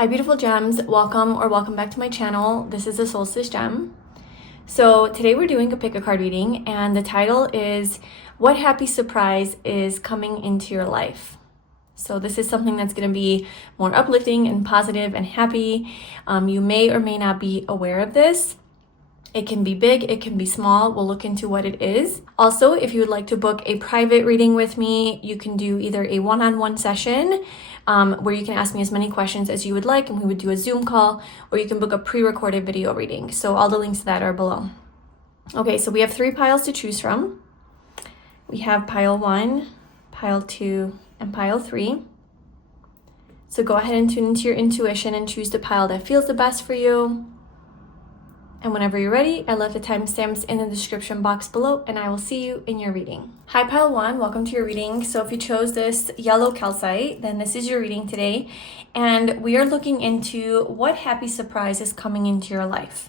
Hi beautiful gems, welcome back to my channel. This is a solstice gem. So today we're doing a pick a card reading and the title is what happy surprise is coming into your life. So this is something that's going to be more uplifting and positive and happy. You may or may not be aware of this. It can be big, it can be small. We'll look into what it is. Also, if you would like to book a private reading with me, you can do either a one-on-one session where you can ask me as many questions as you would like and we would do a Zoom call, or you can book a pre-recorded video reading. So all the links to that are below. Okay, so we have 3 piles to choose from. We have pile 1, pile 2, and pile 3. So go ahead and tune into your intuition and choose the pile that feels the best for you. And whenever you're ready, I left the timestamps in the description box below and I will see you in your reading. Hi pile 1, welcome to your reading. So if you chose this yellow calcite, then this is your reading today. And we are looking into what happy surprise is coming into your life.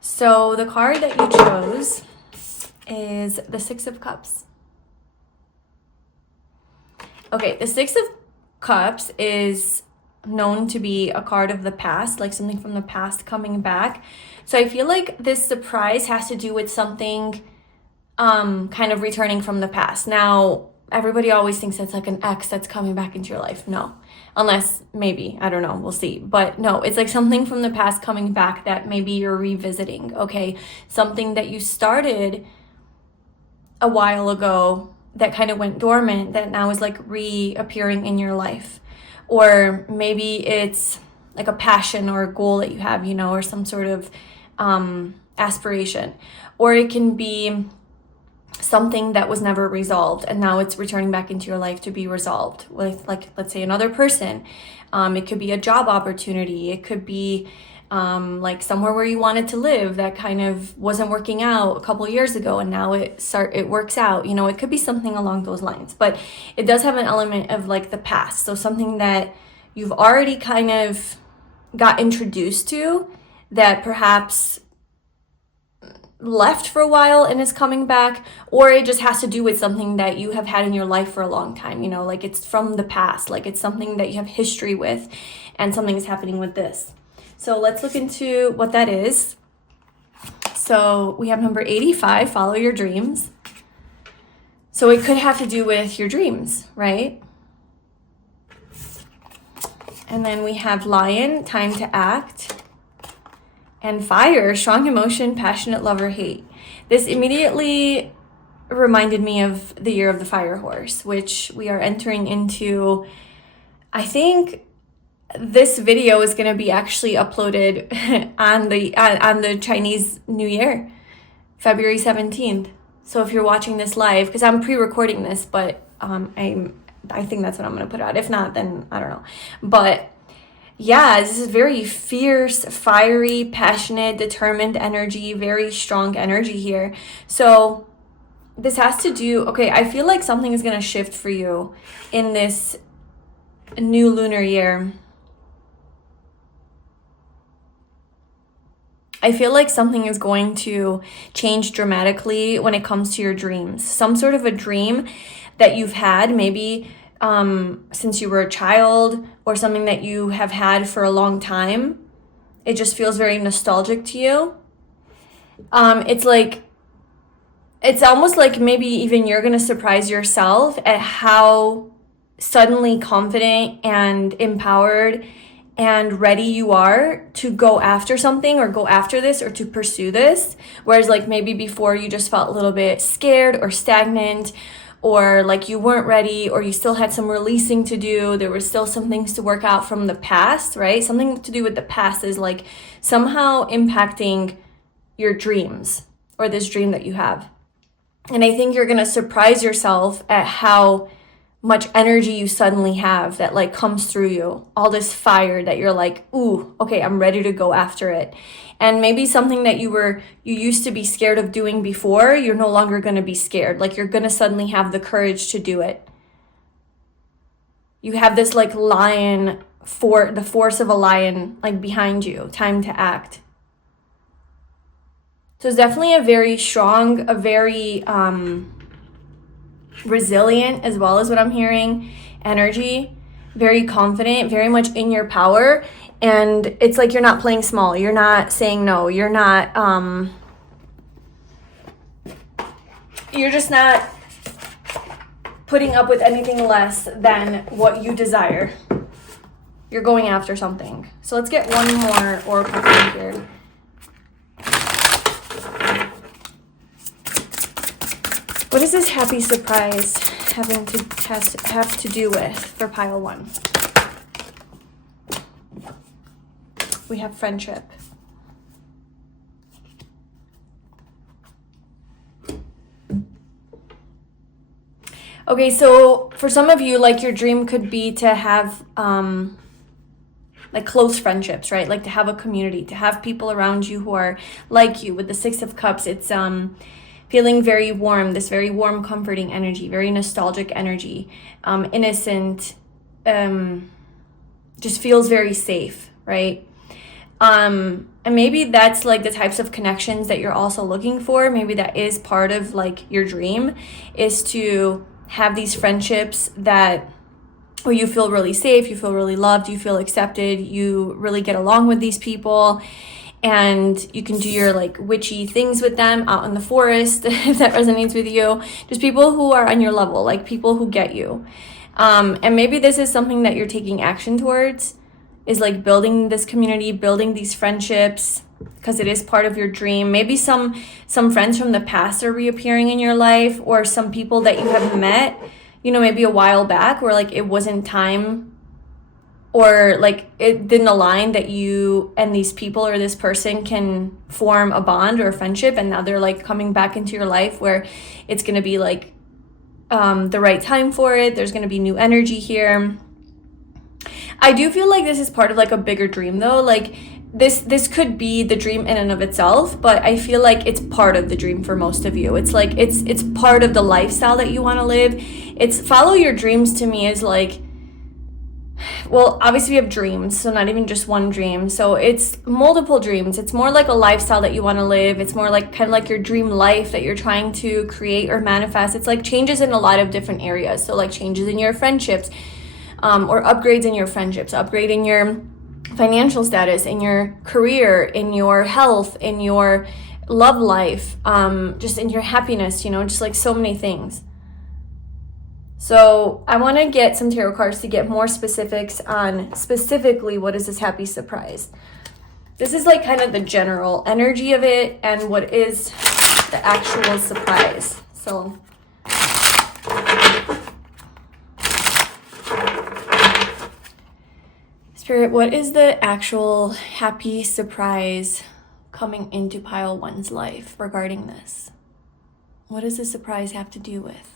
So the card that you chose is the 6 of Cups. Okay, the 6 of Cups is known to be a card of the past, like something from the past coming back. So I feel like this surprise has to do with something kind of returning from the past. Now, everybody always thinks it's like an ex that's coming back into your life. No, unless maybe, I don't know, we'll see. But no, it's like something from the past coming back that maybe you're revisiting, okay? Something that you started a while ago that kind of went dormant that now is like reappearing in your life. Or maybe it's like a passion or a goal that you have, you know, or some sort of aspiration. Or it can be something that was never resolved and now it's returning back into your life to be resolved with, like, let's say another person. It could be a job opportunity. It could be like somewhere where you wanted to live that kind of wasn't working out a couple years ago and now it works out. You know, it could be something along those lines, but it does have an element of like the past. So something that you've already kind of got introduced to that perhaps left for a while and is coming back, or it just has to do with something that you have had in your life for a long time, you know, like it's from the past, like it's something that you have history with and something is happening with this. So let's look into what that is. So we have number 85, follow your dreams. So it could have to do with your dreams, right? And then we have lion, time to act. And fire, strong emotion, passionate love or hate. This immediately reminded me of the year of the fire horse, which we are entering into. I think this video is going to be actually uploaded on the Chinese New Year, February 17th. So if you're watching this live, because I'm pre-recording this, but I think that's what I'm going to put out. If not, then I don't know. But yeah, this is very fierce, fiery, passionate, determined energy, very strong energy here. So this has to do, okay, I feel like something is going to shift for you in this new lunar year. I feel like something is going to change dramatically when it comes to your dreams. Some sort of a dream that you've had, maybe since you were a child, or something that you have had for a long time. It just feels very nostalgic to you. It's almost like maybe even you're going to surprise yourself at how suddenly confident and empowered and ready you are to go after something or go after this or to pursue this. Whereas like maybe before you just felt a little bit scared or stagnant, or like you weren't ready, or you still had some releasing to do. There were still some things to work out from the past, right? Something to do with the past is like somehow impacting your dreams or this dream that you have. And I think you're going to surprise yourself at how much energy you suddenly have that like comes through you, all this fire that you're like, ooh, okay, I'm ready to go after it. And maybe something that you used to be scared of doing before, you're no longer going to be scared. Like you're going to suddenly have the courage to do it. You have this like lion, the force of a lion like behind you, time to act. So it's definitely a very strong, a very resilient, as well as what I'm hearing, energy. very confident, very much in your power. And it's like you're not playing small. You're not saying no. You're not, you're just not putting up with anything less than what you desire. You're going after something. So let's get one more oracle card here. What is this happy surprise have to do with for pile 1? We have friendship. Okay, so for some of you, like your dream could be to have like close friendships, right? Like to have a community, to have people around you who are like you. With the 6 of Cups, it's feeling very warm, this very warm, comforting energy, very nostalgic energy, innocent, just feels very safe, right? And maybe that's like the types of connections that you're also looking for. Maybe that is part of like your dream, is to have these friendships that where you feel really safe, you feel really loved, you feel accepted, you really get along with these people, and you can do your like witchy things with them out in the forest if that resonates with you. Just people who are on your level, like people who get you. And maybe this is something that you're taking action towards, is like building this community, building these friendships, because it is part of your dream. Maybe some friends from the past are reappearing in your life, or some people that you have met, you know, maybe a while back where like it wasn't time, or like it didn't align that you and these people or this person can form a bond or a friendship, and now they're like coming back into your life where it's going to be like the right time for it. There's going to be new energy here. I do feel like this is part of like a bigger dream though. Like this could be the dream in and of itself, but I feel like it's part of the dream for most of you. It's like it's part of the lifestyle that you want to live. It's follow your dreams to me is like, well, obviously we have dreams, so not even just one dream. So it's multiple dreams. It's more like a lifestyle that you want to live. It's more like kind of like your dream life that you're trying to create or manifest. It's like changes in a lot of different areas. So like changes in your friendships, or upgrades in your friendships, upgrading your financial status, in your career, in your health, in your love life, just in your happiness, you know, just like so many things. So I want to get some tarot cards to get more specifics on specifically what is this happy surprise. This is like kind of the general energy of it and what is the actual surprise. So Spirit, what is the actual happy surprise coming into pile 1's life regarding this? What does the surprise have to do with?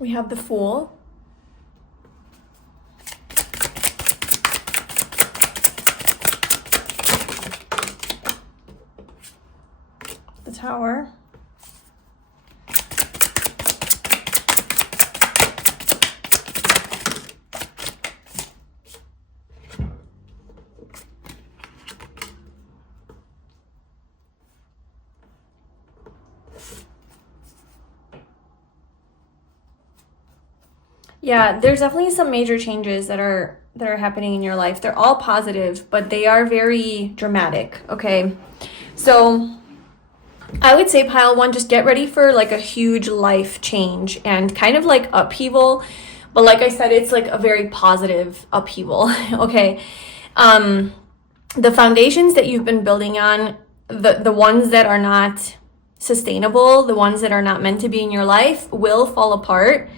We have the Fool. The Tower. Yeah, there's definitely some major changes that are happening in your life. They're all positive, but they are very dramatic, okay? So I would say pile 1, just get ready for like a huge life change and kind of like upheaval. But like I said, it's like a very positive upheaval, okay? The foundations that you've been building on, the ones that are not sustainable, the ones that are not meant to be in your life will fall apart.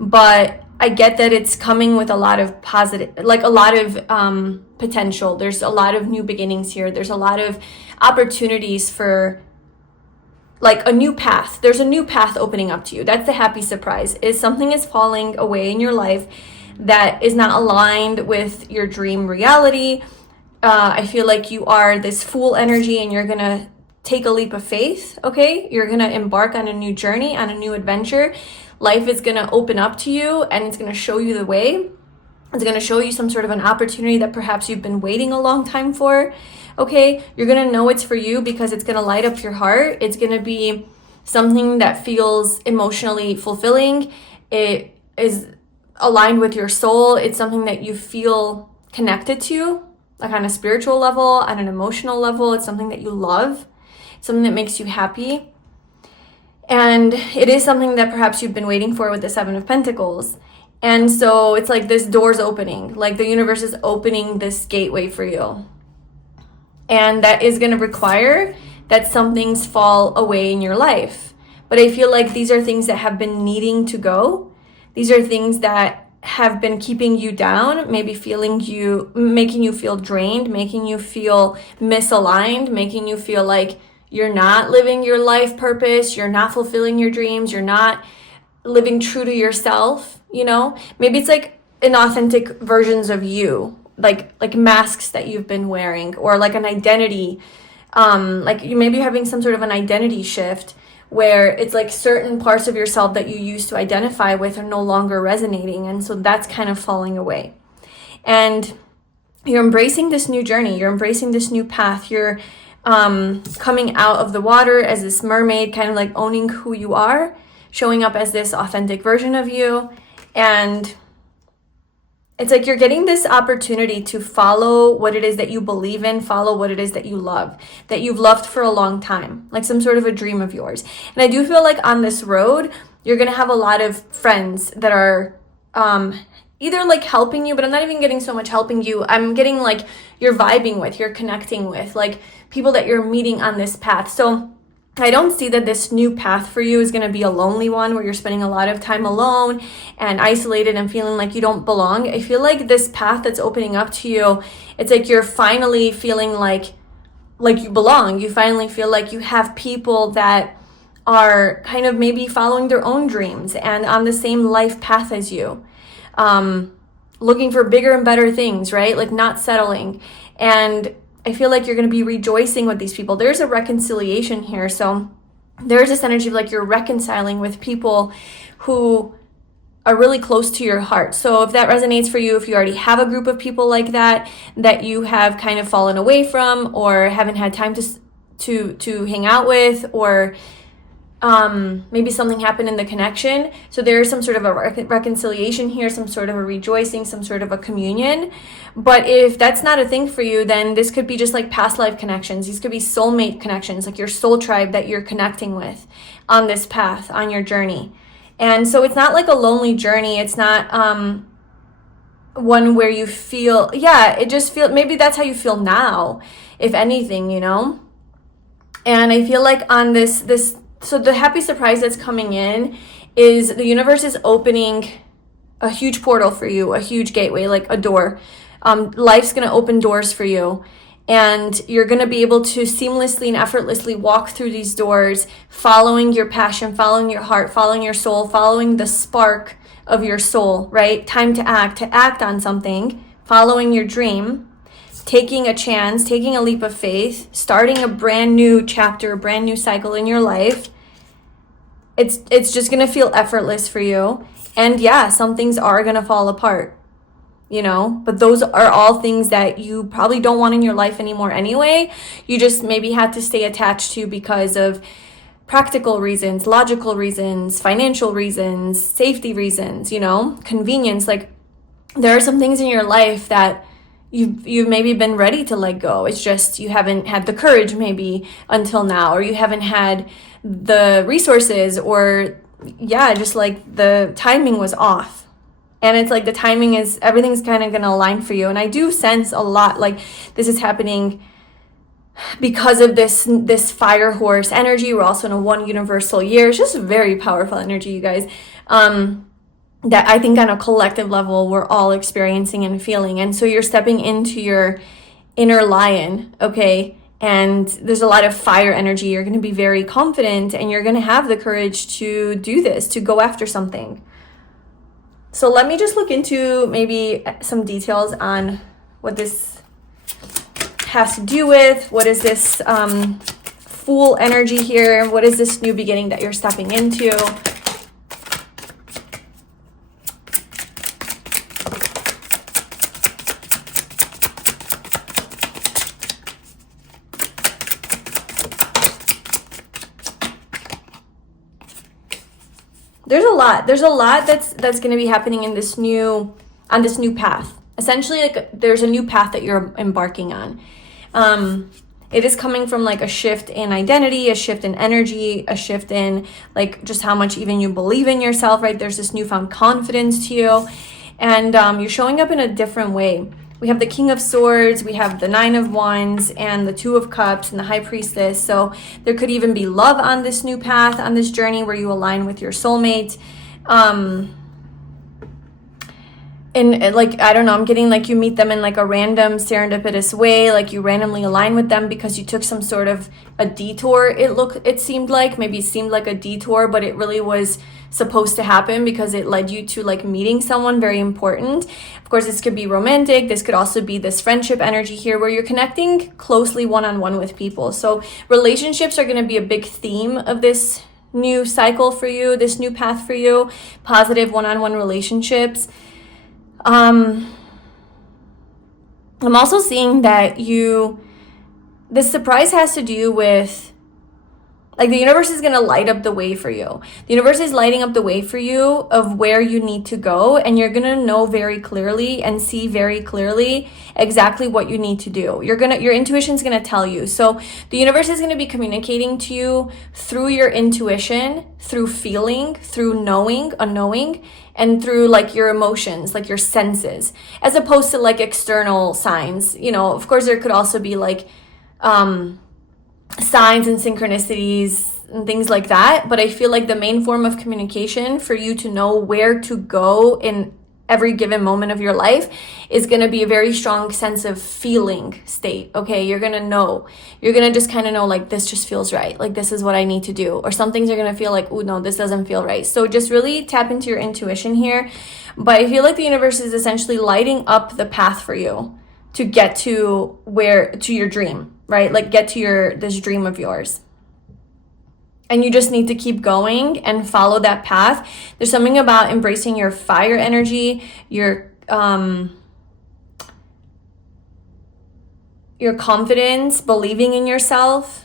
But I get that it's coming with a lot of positive, like a lot of potential. There's a lot of new beginnings here. There's a lot of opportunities for like a new path. There's a new path opening up to you. That's the happy surprise, is something is falling away in your life that is not aligned with your dream reality. I feel like you are this Fool energy and you're going to take a leap of faith, okay? You're going to embark on a new journey, on a new adventure. Life is going to open up to you and it's going to show you the way. It's going to show you some sort of an opportunity that perhaps you've been waiting a long time for. Okay, you're going to know it's for you because it's going to light up your heart. It's going to be something that feels emotionally fulfilling. It is aligned with your soul. It's something that you feel connected to, like on a spiritual level, on an emotional level. It's something that you love. It's something that makes you happy. And it is something that perhaps you've been waiting for with the Seven of Pentacles. And so it's like this door's opening, like the universe is opening this gateway for you. And that is going to require that some things fall away in your life. But I feel like these are things that have been needing to go. These are things that have been keeping you down, maybe making you feel drained, making you feel misaligned, making you feel like you're not living your life purpose, you're not fulfilling your dreams, you're not living true to yourself, you know? Maybe it's like inauthentic versions of you, like masks that you've been wearing, or like an identity, like you may be having some sort of an identity shift where it's like certain parts of yourself that you used to identify with are no longer resonating, and so that's kind of falling away. And you're embracing this new journey, you're embracing this new path, you're coming out of the water as this mermaid, kind of like owning who you are, showing up as this authentic version of you. And it's like you're getting this opportunity to follow what it is that you believe in, follow what it is that you love, that you've loved for a long time, like some sort of a dream of yours. And I do feel like on this road, you're going to have a lot of friends that are either like helping you, but I'm not even getting so much helping you. I'm getting like you're vibing with, you're connecting with, like people that you're meeting on this path. So I don't see that this new path for you is going to be a lonely one where you're spending a lot of time alone and isolated and feeling like you don't belong. I feel like this path that's opening up to you, it's like you're finally feeling like you belong. You finally feel like you have people that are kind of maybe following their own dreams and on the same life path as you, looking for bigger and better things, right? Like not settling. And I feel like you're going to be rejoicing with these people. There's a reconciliation here. So there's this energy of like you're reconciling with people who are really close to your heart. So if that resonates for you, if you already have a group of people like that you have kind of fallen away from or haven't had time to hang out with, or maybe something happened in the connection. So there's some sort of a reconciliation here, some sort of a rejoicing, some sort of a communion. But if that's not a thing for you, then this could be just like past life connections. These could be soulmate connections, like your soul tribe that you're connecting with on this path, on your journey. And so it's not like a lonely journey. It's not one where you feel, maybe that's how you feel now, if anything, you know? And I feel like on so the happy surprise that's coming in is the universe is opening a huge portal for you, a huge gateway, like a door. Life's going to open doors for you, and you're going to be able to seamlessly and effortlessly walk through these doors, following your passion, following your heart, following your soul, following the spark of your soul, right? Time to act on something, following your dream, taking a chance, taking a leap of faith, starting a brand new chapter, a brand new cycle in your life. It's just going to feel effortless for you. And yeah, some things are going to fall apart, you know, but those are all things that you probably don't want in your life anymore anyway. You just maybe had to stay attached to because of practical reasons, logical reasons, financial reasons, safety reasons, you know, convenience. Like there are some things in your life that you've maybe been ready to let go. It's just you haven't had the courage maybe until now, or you haven't had the resources, or just like the timing was off. And it's like the timing is, everything's kind of going to align for you. And I do sense a lot like this is happening because of this fire horse energy. We're also in a one universal year. It's just very powerful energy, you guys. That I think on a collective level, we're all experiencing and feeling. And so you're stepping into your inner lion, okay? And there's a lot of fire energy. You're going to be very confident, and you're going to have the courage to do this, to go after something. So let me just look into maybe some details on what this has to do with. What is this Fool energy here? What is this new beginning that you're stepping into? There's a lot that's going to be happening in this new path. Essentially, like, there's a new path that you're embarking on. It is coming from like a shift in identity, a shift in energy, a shift in like just how much even you believe in yourself, right? There's this newfound confidence to you, and you're showing up in a different way. We have the King of Swords, we have the Nine of Wands, and the Two of Cups, and the High Priestess. So there could even be love on this new path, on this journey where you align with your soulmate. And like, I don't know, I'm getting like you meet them in like a random serendipitous way, like you randomly align with them because you took some sort of a detour. It seemed like, maybe it seemed like a detour, but it really was supposed to happen because it led you to like meeting someone very important. Of course, this could be romantic. This could also be this friendship energy here where you're connecting closely one-on-one with people. So relationships are going to be a big theme of this new cycle for you, this new path for you, positive one-on-one relationships. I'm also seeing that this surprise has to do with, like, the universe is going to light up the way for you. The universe is lighting up the way for you of where you need to go, and you're going to know very clearly and see very clearly exactly what you need to do. Your intuition is going to tell you. So the universe is going to be communicating to you through your intuition, through feeling, through knowing, unknowing, and through like your emotions, like your senses, as opposed to like external signs. You know, of course, there could also be like signs and synchronicities and things like that. But I feel like the main form of communication for you to know where to go in every given moment of your life is going to be a very strong sense of feeling state. Okay, you're going to know. You're going to just kind of know, like, this just feels right. Like, this is what I need to do. Or some things are going to feel like, oh, no, this doesn't feel right. So just really tap into your intuition here. But I feel like the universe is essentially lighting up the path for you to get to your dream, right? Like, get to this dream of yours. And you just need to keep going and follow that path. There's something about embracing your fire energy, your confidence, believing in yourself.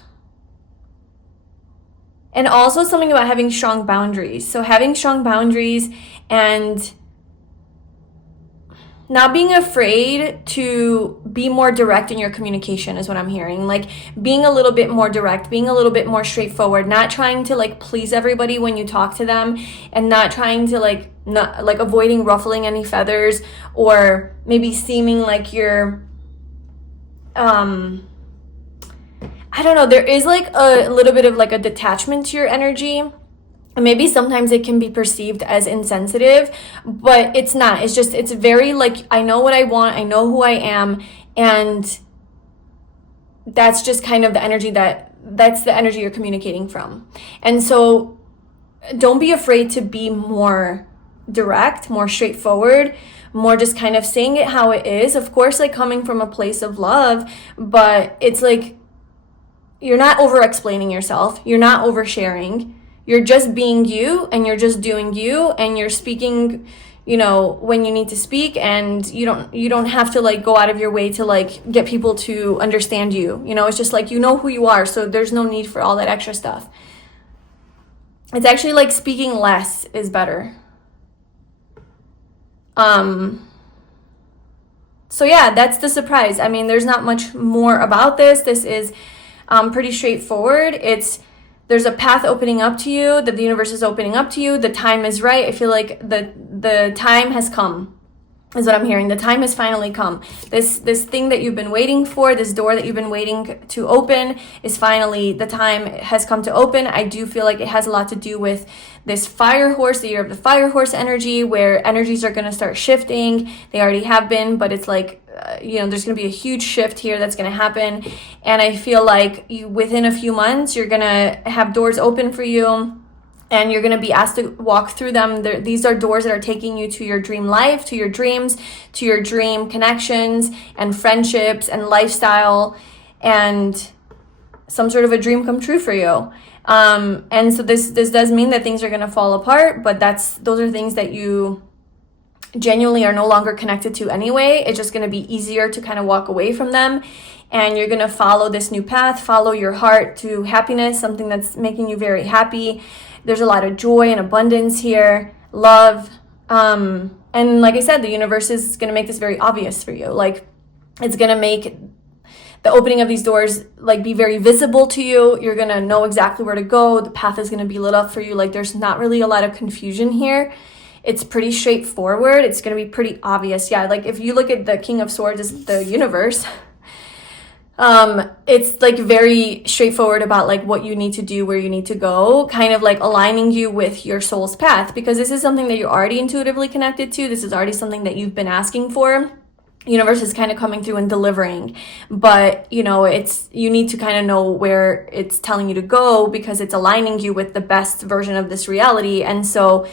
And also something about having strong boundaries. So having strong boundaries and not being afraid to be more direct in your communication is what I'm hearing. Like, being a little bit more direct, being a little bit more straightforward, not trying to like please everybody when you talk to them, and not trying to not avoiding ruffling any feathers, or maybe seeming like you're I don't know, there is like a little bit of like a detachment to your energy. Maybe sometimes it can be perceived as insensitive, but it's not. It's very like, I know what I want, I know who I am, and that's just kind of the energy that's the energy you're communicating from. And so don't be afraid to be more direct, more straightforward, more just kind of saying it how it is. Of course, like coming from a place of love, but it's like you're not over explaining yourself, you're not oversharing. You're just being you, and you're just doing you, and you're speaking, you know, when you need to speak, and you don't have to like go out of your way to like get people to understand you. You know, it's just like, you know who you are, so there's no need for all that extra stuff. It's actually like speaking less is better. So yeah, that's the surprise. I mean, there's not much more about this. This is pretty straightforward. There's a path opening up to you, that the universe is opening up to you. The time is right. I feel like the time has come, is what I'm hearing. The time has finally come. This thing that you've been waiting for, this door that you've been waiting to open, is finally, the time has come to open. I do feel like it has a lot to do with this fire horse, the year of the fire horse energy, where energies are going to start shifting. They already have been, but it's like, there's going to be a huge shift here that's going to happen. And I feel like within a few months, you're going to have doors open for you, and you're going to be asked to walk through them. These are doors that are taking you to your dream life, to your dreams, to your dream connections and friendships and lifestyle, and some sort of a dream come true for you. And so this does mean that things are going to fall apart, but those are things that you genuinely are no longer connected to anyway. It's just going to be easier to kind of walk away from them. And you're going to follow this new path, follow your heart to happiness, something that's making you very happy. There's a lot of joy and abundance here, love. And like I said, the universe is going to make this very obvious for you. Like, it's going to make the opening of these doors like be very visible to you. You're going to know exactly where to go. The path is going to be lit up for you. Like, there's not really a lot of confusion here. It's pretty straightforward. It's going to be pretty obvious. Yeah, like if you look at the King of Swords as the universe, it's like very straightforward about like what you need to do, where you need to go, kind of like aligning you with your soul's path, because this is something that you're already intuitively connected to. This is already something that you've been asking for. Universe is kind of coming through and delivering, but you know, you need to kind of know where it's telling you to go, because it's aligning you with the best version of this reality. And so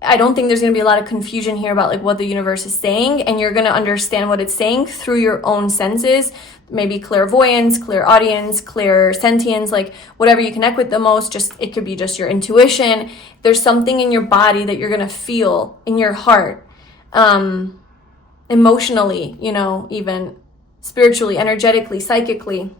I don't think there's going to be a lot of confusion here about like what the universe is saying, and you're going to understand what it's saying through your own senses, maybe clairvoyance, clairaudience, clairsentience, like whatever you connect with the most. Just, it could be just your intuition. There's something in your body that you're going to feel in your heart, emotionally, you know, even spiritually, energetically, psychically,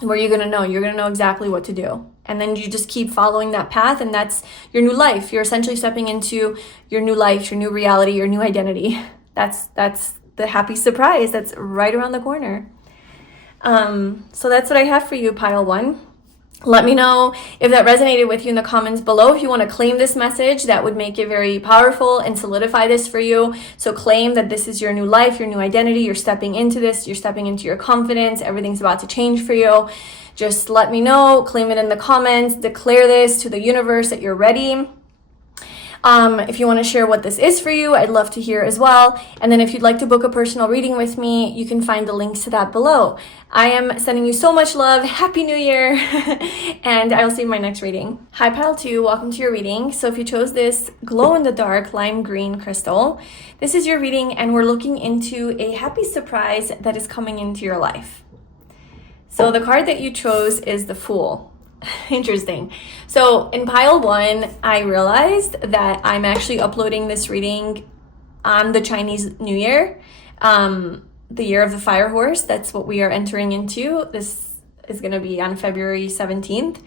where you're going to know exactly what to do. And then you just keep following that path, and that's your new life. You're essentially stepping into your new life, your new reality, your new identity. That's the happy surprise that's right around the corner. So that's what I have for you, pile one. Let me know if that resonated with you in the comments below. If you want to claim this message, that would make it very powerful and solidify this for you. So claim that this is your new life, your new identity. You're stepping into this. You're stepping into your confidence. Everything's about to change for you. Just let me know. Claim it in the comments. Declare this to the universe that you're ready. If you want to share what this is for you, I'd love to hear as well. And then if you'd like to book a personal reading with me, you can find the links to that below. I am sending you so much love. Happy New Year. And I will see you in my next reading. Hi, pile 2. Welcome to your reading. So if you chose this glow-in-the-dark lime green crystal, this is your reading, and we're looking into a happy surprise that is coming into your life. So the card that you chose is the Fool. Interesting. So in pile 1, I realized that I'm actually uploading this reading on the Chinese New Year, the year of the fire horse. That's what we are entering into. This is going to be on February 17th.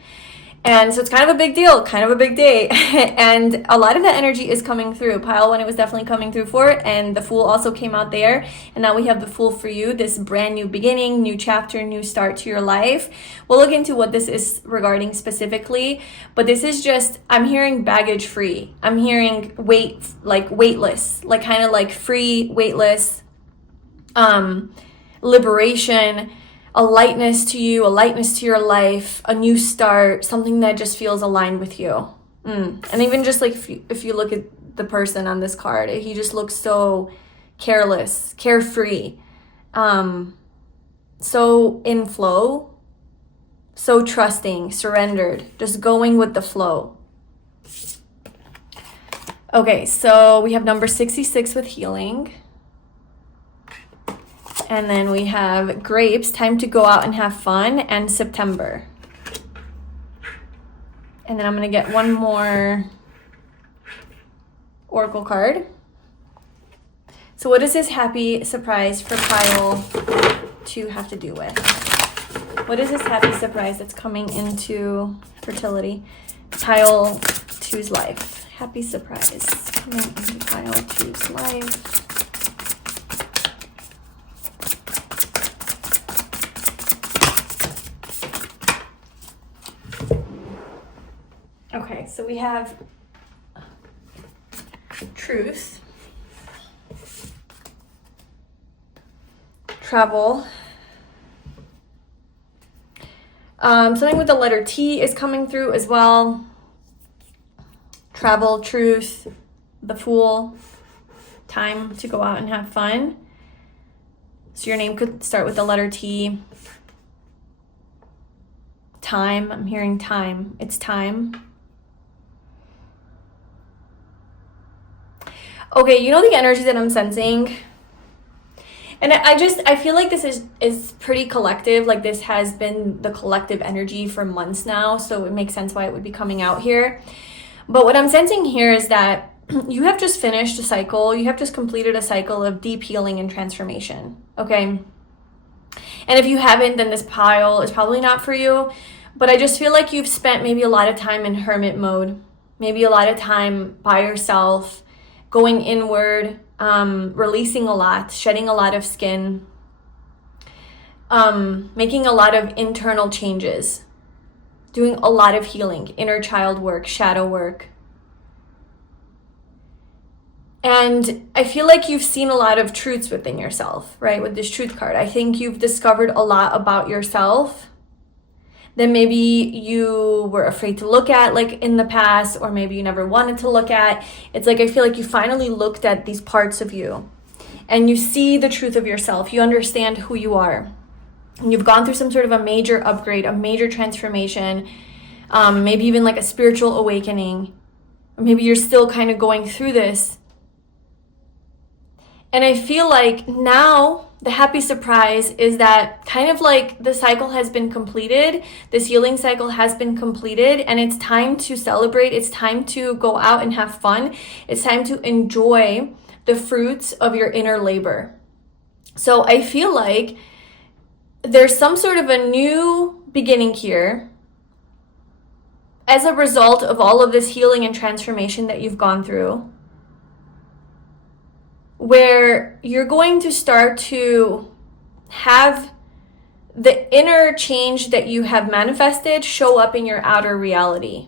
And so it's kind of a big deal, kind of a big day. And a lot of that energy is coming through. Pile 1, it was definitely coming through for it. And the Fool also came out there. And now we have the Fool for you, this brand new beginning, new chapter, new start to your life. We'll look into what this is regarding specifically. But this is just, I'm hearing baggage free. I'm hearing weightless, like kind of like free, weightless, liberation, a lightness to you, a lightness to your life, a new start, something that just feels aligned with you. And even just like if you look at the person on this card, he just looks so careless, carefree, so in flow, so trusting, surrendered, just going with the flow. Okay, so we have number 66 with healing. And then we have grapes, time to go out and have fun, and September. And then I'm going to get one more oracle card. So what does this happy surprise for pile 2 have to do with? What is this happy surprise that's coming into fertility? Pile 2's life. Happy surprise coming into pile 2's life. Okay, so we have truth, travel, something with the letter T is coming through as well. Travel, truth, the Fool, time to go out and have fun. So your name could start with the letter T. Time, I'm hearing time. It's time. Okay, you know the energy that I'm sensing? And I feel like this is pretty collective. Like this has been the collective energy for months now. So it makes sense why it would be coming out here. But what I'm sensing here is that you have just finished a cycle. You have just completed a cycle of deep healing and transformation, okay? And if you haven't, then this pile is probably not for you. But I just feel like you've spent maybe a lot of time in hermit mode, maybe a lot of time by yourself, going inward, releasing a lot, shedding a lot of skin, making a lot of internal changes, doing a lot of healing, inner child work, shadow work. And I feel like you've seen a lot of truths within yourself, right? With this truth card, I think you've discovered a lot about yourself that maybe you were afraid to look at, like in the past, or maybe you never wanted to look at. It's like, I feel like you finally looked at these parts of you and you see the truth of yourself. You understand who you are. And you've gone through some sort of a major upgrade, a major transformation, maybe even like a spiritual awakening. Or maybe you're still kind of going through this. And I feel like now the happy surprise is that kind of like the cycle has been completed, this healing cycle has been completed, and it's time to celebrate. It's time to go out and have fun. It's time to enjoy the fruits of your inner labor. So I feel like there's some sort of a new beginning here as a result of all of this healing and transformation that you've gone through, where you're going to start to have the inner change that you have manifested show up in your outer reality.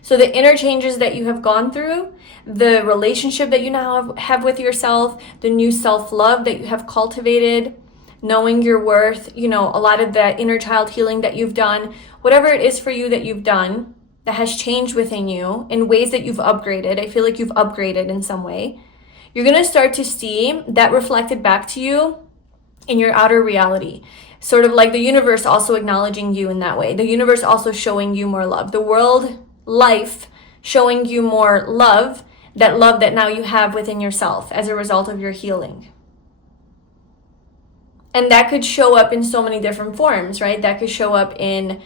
So the inner changes that you have gone through, the relationship that you now have with yourself, the new self-love that you have cultivated, knowing your worth, you know, a lot of the inner child healing that you've done, whatever it is for you that you've done that has changed within you in ways that you've upgraded. I feel like you've upgraded in some way. You're going to start to see that reflected back to you in your outer reality. Sort of like the universe also acknowledging you in that way. The universe also showing you more love. The world, life, showing you more love that now you have within yourself as a result of your healing. And that could show up in so many different forms, right? That could show up in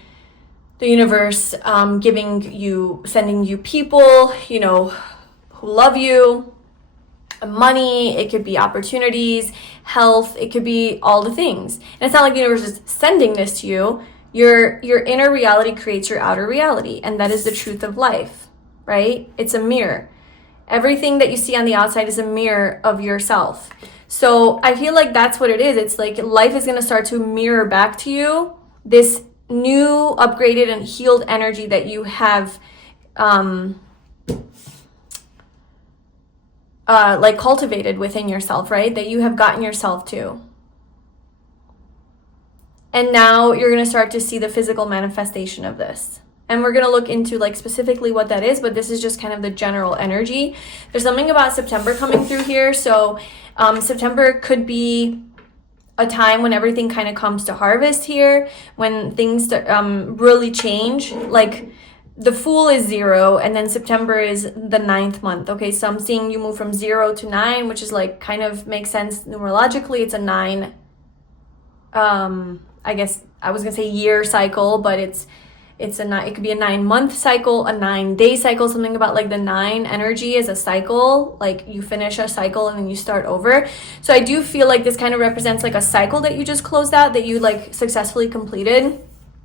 the universe sending you people, you know, who love you, money. It could be opportunities, health. It could be all the things. And it's not like the universe is sending this to you. Your inner reality creates your outer reality. And that is the truth of life, right? It's a mirror. Everything that you see on the outside is a mirror of yourself. So I feel like that's what it is. It's like life is going to start to mirror back to you this new, upgraded, and healed energy that you have like cultivated within yourself, right? That you have gotten yourself to. And now you're going to start to see the physical manifestation of this. And we're going to look into like specifically what that is, but this is just kind of the general energy. There's something about September coming through here. So September could be a time when everything kind of comes to harvest here, when things really change. Like the Fool is 0, and then September is the 9th month. Okay, so I'm seeing you move from 0 to 9, which is like kind of makes sense numerologically. It's a 9, I guess I was gonna say year cycle, but it could be a 9-month cycle, a 9-day cycle, something about like the 9 energy is a cycle, like you finish a cycle and then you start over. So I do feel like this kind of represents like a cycle that you just closed out, that you like successfully completed.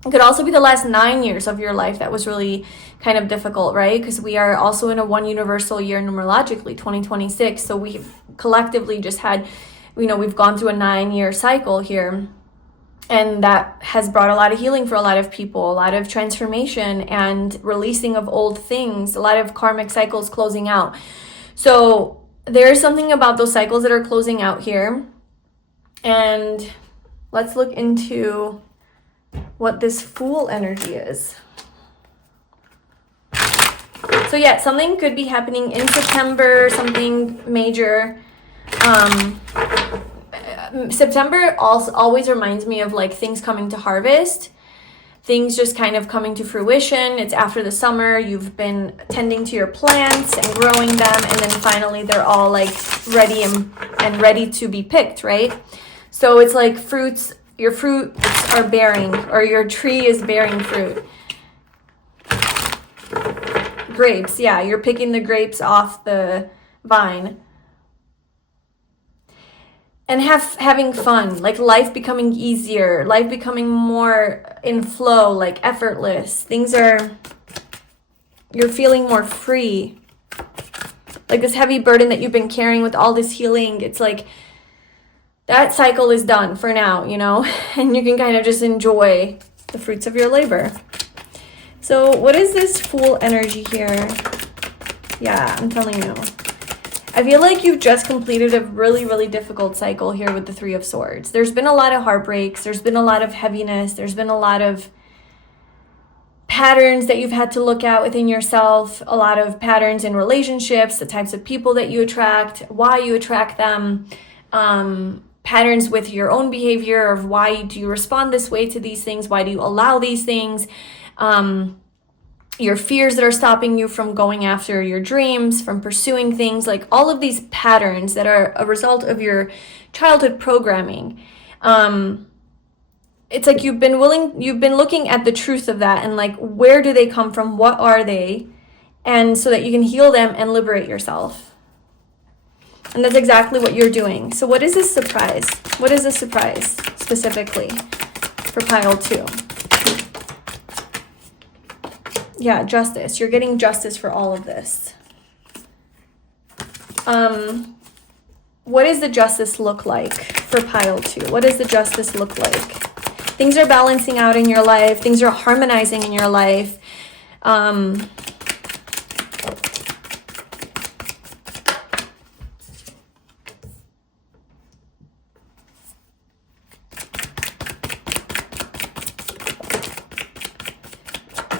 It could also be the last 9 years of your life that was really kind of difficult, right? Because we are also in a one universal year numerologically, 2026. So we've collectively just had, you know, we've gone through a 9-year cycle here. And that has brought a lot of healing for a lot of people, a lot of transformation and releasing of old things, a lot of karmic cycles closing out. So there's something about those cycles that are closing out here. And let's look into what this Fool energy is. So yeah, something could be happening in September, something major. September also always reminds me of like things coming to harvest, things just kind of coming to fruition. It's after the summer, you've been tending to your plants and growing them, and then finally they're all like ready and ready to be picked, right? So it's like fruits, your fruits are bearing, or your tree is bearing fruit. grapes. Yeah, you're picking the grapes off the vine. And having fun, like life becoming easier, life becoming more in flow, like effortless. You're feeling more free. Like this heavy burden that you've been carrying with all this healing, it's like that cycle is done for now, you know, and you can kind of just enjoy the fruits of your labor. So what is this Fool energy here? Yeah, I'm telling you. I feel like you've just completed a really, really difficult cycle here with the Three of Swords. There's been a lot of heartbreaks. There's been a lot of heaviness. There's been a lot of patterns that you've had to look at within yourself, a lot of patterns in relationships, the types of people that you attract, why you attract them, patterns with your own behavior of why do you respond this way to these things, why do you allow these things, your fears that are stopping you from going after your dreams, from pursuing things, like all of these patterns that are a result of your childhood programming. It's like you've been looking at the truth of that and like, where do they come from? What are they? And so that you can heal them and liberate yourself. And that's exactly what you're doing. So what is this surprise? What is this surprise specifically for pile 2? Yeah, justice. You're getting justice for all of this. What does the justice look like for pile 2? What does the justice look like? Things are balancing out in your life. Things are harmonizing in your life.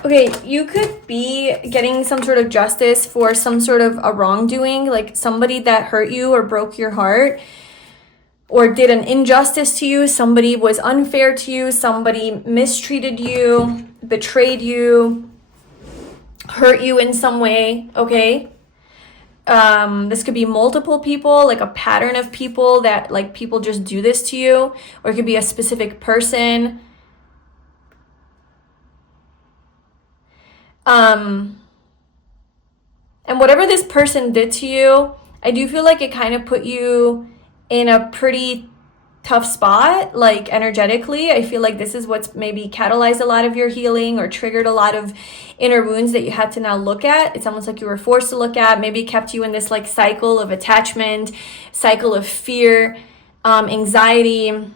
Okay, you could be getting some sort of justice for some sort of a wrongdoing, like somebody that hurt you or broke your heart or did an injustice to you. Somebody was unfair to you. Somebody mistreated you, betrayed you, hurt you in some way, okay? This could be multiple people, like a pattern of people that like people just do this to you, or it could be a specific person. And whatever this person did to you, I do feel like it kind of put you in a pretty tough spot, like energetically. I feel like this is what's maybe catalyzed a lot of your healing or triggered a lot of inner wounds that you had to now look at. It's almost like you were forced to look at, maybe kept you in this like cycle of attachment, cycle of fear, anxiety,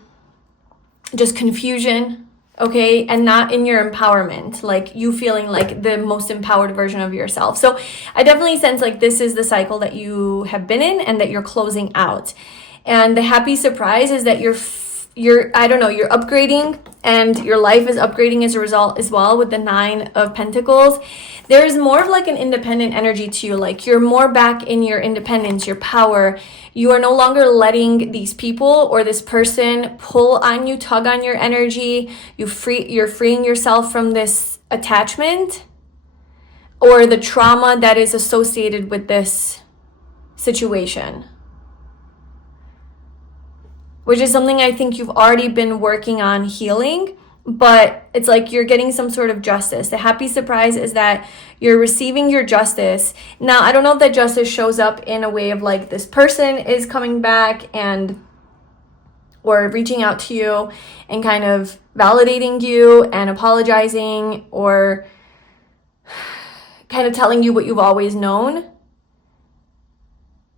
just confusion. Okay, and not in your empowerment, like you feeling like the most empowered version of yourself. So I definitely sense like this is the cycle that you have been in and that you're closing out. And the happy surprise is that you're upgrading, and your life is upgrading as a result as well with the 9 of Pentacles. There's more of like an independent energy to you, like you're more back in your independence, your power. You are no longer letting these people or this person pull on you, tug on your energy. You're freeing yourself from this attachment or the trauma that is associated with this situation, which is something I think you've already been working on healing, but it's like you're getting some sort of justice. The happy surprise is that you're receiving your justice. Now, I don't know if that justice shows up in a way of like this person is coming back or reaching out to you and kind of validating you and apologizing or kind of telling you what you've always known.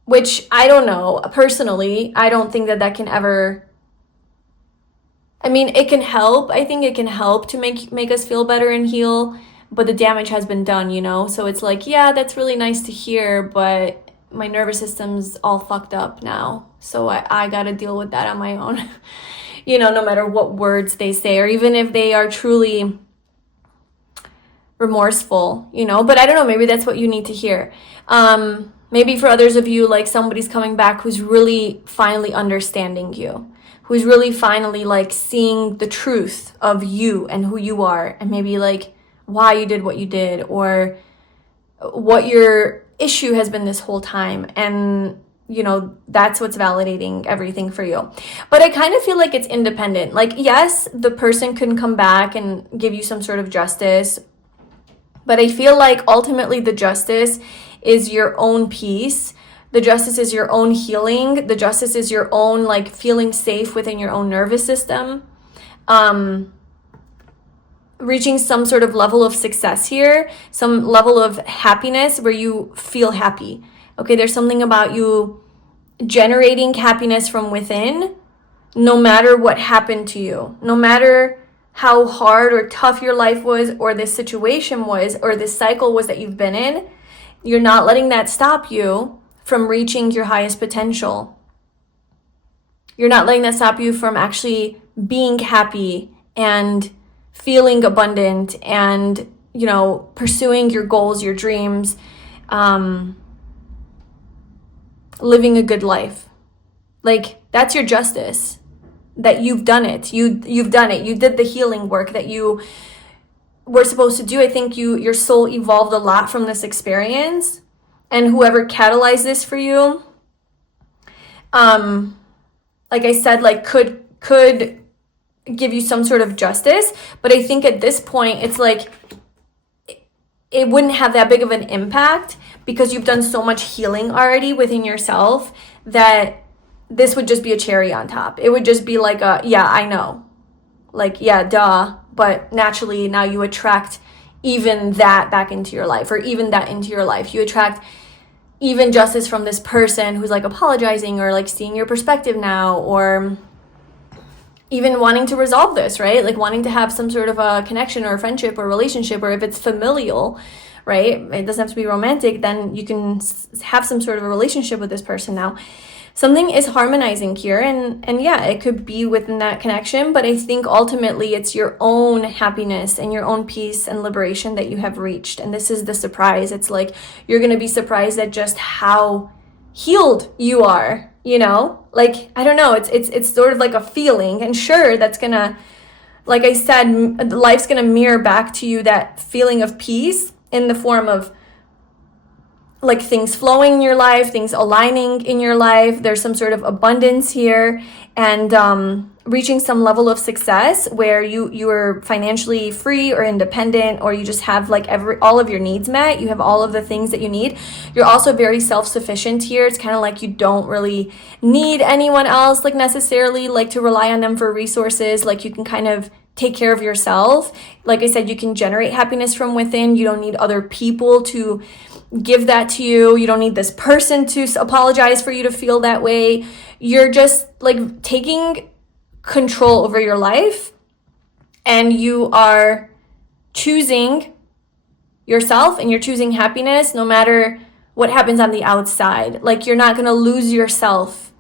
Which I don't know. Personally, I don't think that can ever... I mean, it can help. I think it can help to make us feel better and heal, but the damage has been done, you know? So it's like, yeah, that's really nice to hear, but my nervous system's all fucked up now. So I gotta deal with that on my own. You know, no matter what words they say, or even if they are truly remorseful, you know? But I don't know, maybe that's what you need to hear. Maybe for others of you, like somebody's coming back who's really finally understanding you, who's really finally like seeing the truth of you and who you are, and maybe like why you did what you did or what your issue has been this whole time. And, you know, that's what's validating everything for you. But I kind of feel like it's independent. Like, yes, the person can come back and give you some sort of justice, But I feel like ultimately the justice is your own peace. The justice is your own healing. The justice is your own like feeling safe within your own nervous system. Reaching some sort of level of success here, some level of happiness where you feel happy. Okay, there's something about you generating happiness from within, no matter what happened to you, no matter how hard or tough your life was, or this situation was, or this cycle was that you've been in. You're not letting that stop you from reaching your highest potential. You're not letting that stop you from actually being happy and feeling abundant and, you know, pursuing your goals, your dreams, living a good life. Like, that's your justice, that you've done it. You've done it. You did the healing work that you were supposed to do. I think your soul evolved a lot from this experience, and whoever catalyzed this for you, like I said, like could give you some sort of justice. But I think at this point, it's like it wouldn't have that big of an impact because you've done so much healing already within yourself that this would just be a cherry on top. It would just be like a, yeah, I know. Like, yeah, duh. But naturally, now you attract even that back into your life, or even that into your life. You attract even justice from this person who's like apologizing, or like seeing your perspective now, or even wanting to resolve this, right? Like wanting to have some sort of a connection or a friendship or relationship, or if it's familial, right? It doesn't have to be romantic, then you can have some sort of a relationship with this person now. Something is harmonizing here, and yeah, it could be within that connection, but I think ultimately it's your own happiness and your own peace and liberation that you have reached. And this is the surprise. It's like you're going to be surprised at just how healed you are, you know? Like, I don't know, it's sort of like a feeling, and sure, that's going to, like I said, life's going to mirror back to you that feeling of peace in the form of like things flowing in your life, things aligning in your life. There's some sort of abundance here, and reaching some level of success where you are financially free or independent, or you just have like all of your needs met. You have all of the things that you need. You're also very self-sufficient here. It's kind of like you don't really need anyone else like necessarily like to rely on them for resources. Like you can kind of take care of yourself. Like I said, you can generate happiness from within. You don't need other people to give that to you. You don't need this person to apologize for you to feel that way. You're just like taking control over your life, and you are choosing yourself, and you're choosing happiness no matter what happens on the outside. Like you're not going to lose yourself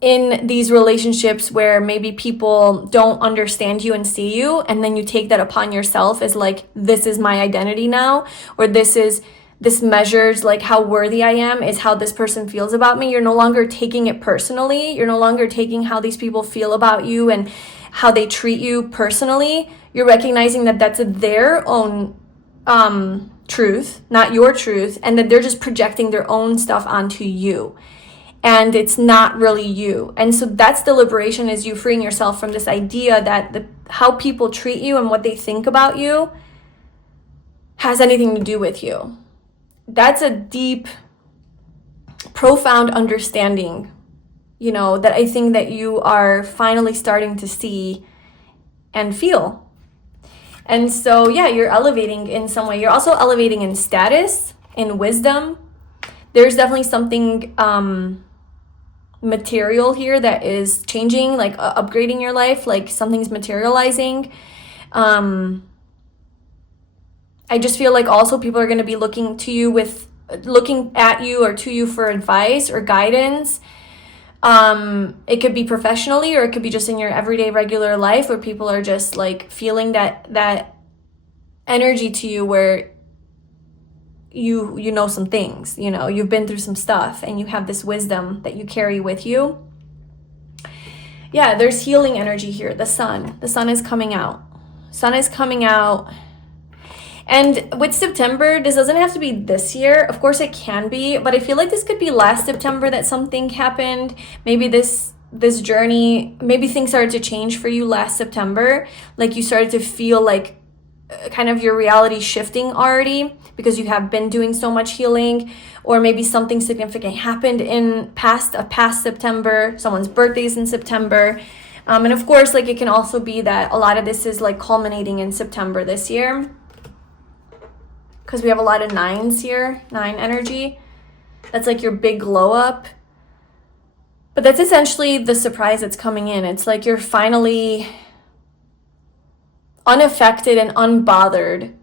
in these relationships where maybe people don't understand you and see you, and then you take that upon yourself as like, this is my identity now, or this measures like how worthy I am, is how this person feels about me. You're no longer taking it personally. You're no longer taking how these people feel about you and how they treat you personally. You're recognizing that that's their own truth, not your truth, and that they're just projecting their own stuff onto you. And it's not really you. And so that's the liberation, is you freeing yourself from this idea that how people treat you and what they think about you has anything to do with you. That's a deep, profound understanding, you know, that I think that you are finally starting to see and feel. And so, yeah, you're elevating in some way. You're also elevating in status, in wisdom. There's definitely something material here that is changing, like upgrading your life, like something's materializing. I just feel like also people are going to be looking at you or to you for advice or guidance. It could be professionally, or it could be just in your everyday regular life, where people are just like feeling that energy to you, where you know some things, you know, you've been through some stuff, and you have this wisdom that you carry with you. Yeah, there's healing energy here. The sun is coming out. And with September, this doesn't have to be this year. Of course it can be, but I feel like this could be last September that something happened. Maybe this journey, maybe things started to change for you last September. Like you started to feel like kind of your reality shifting already because you have been doing so much healing, or maybe something significant happened in past September. Someone's birthday's in September. And of course, like, it can also be that a lot of this is like culminating in September this year, because we have a lot of nines here, 9 energy. That's like your big glow up. But that's essentially the surprise that's coming in. It's like you're finally unaffected and unbothered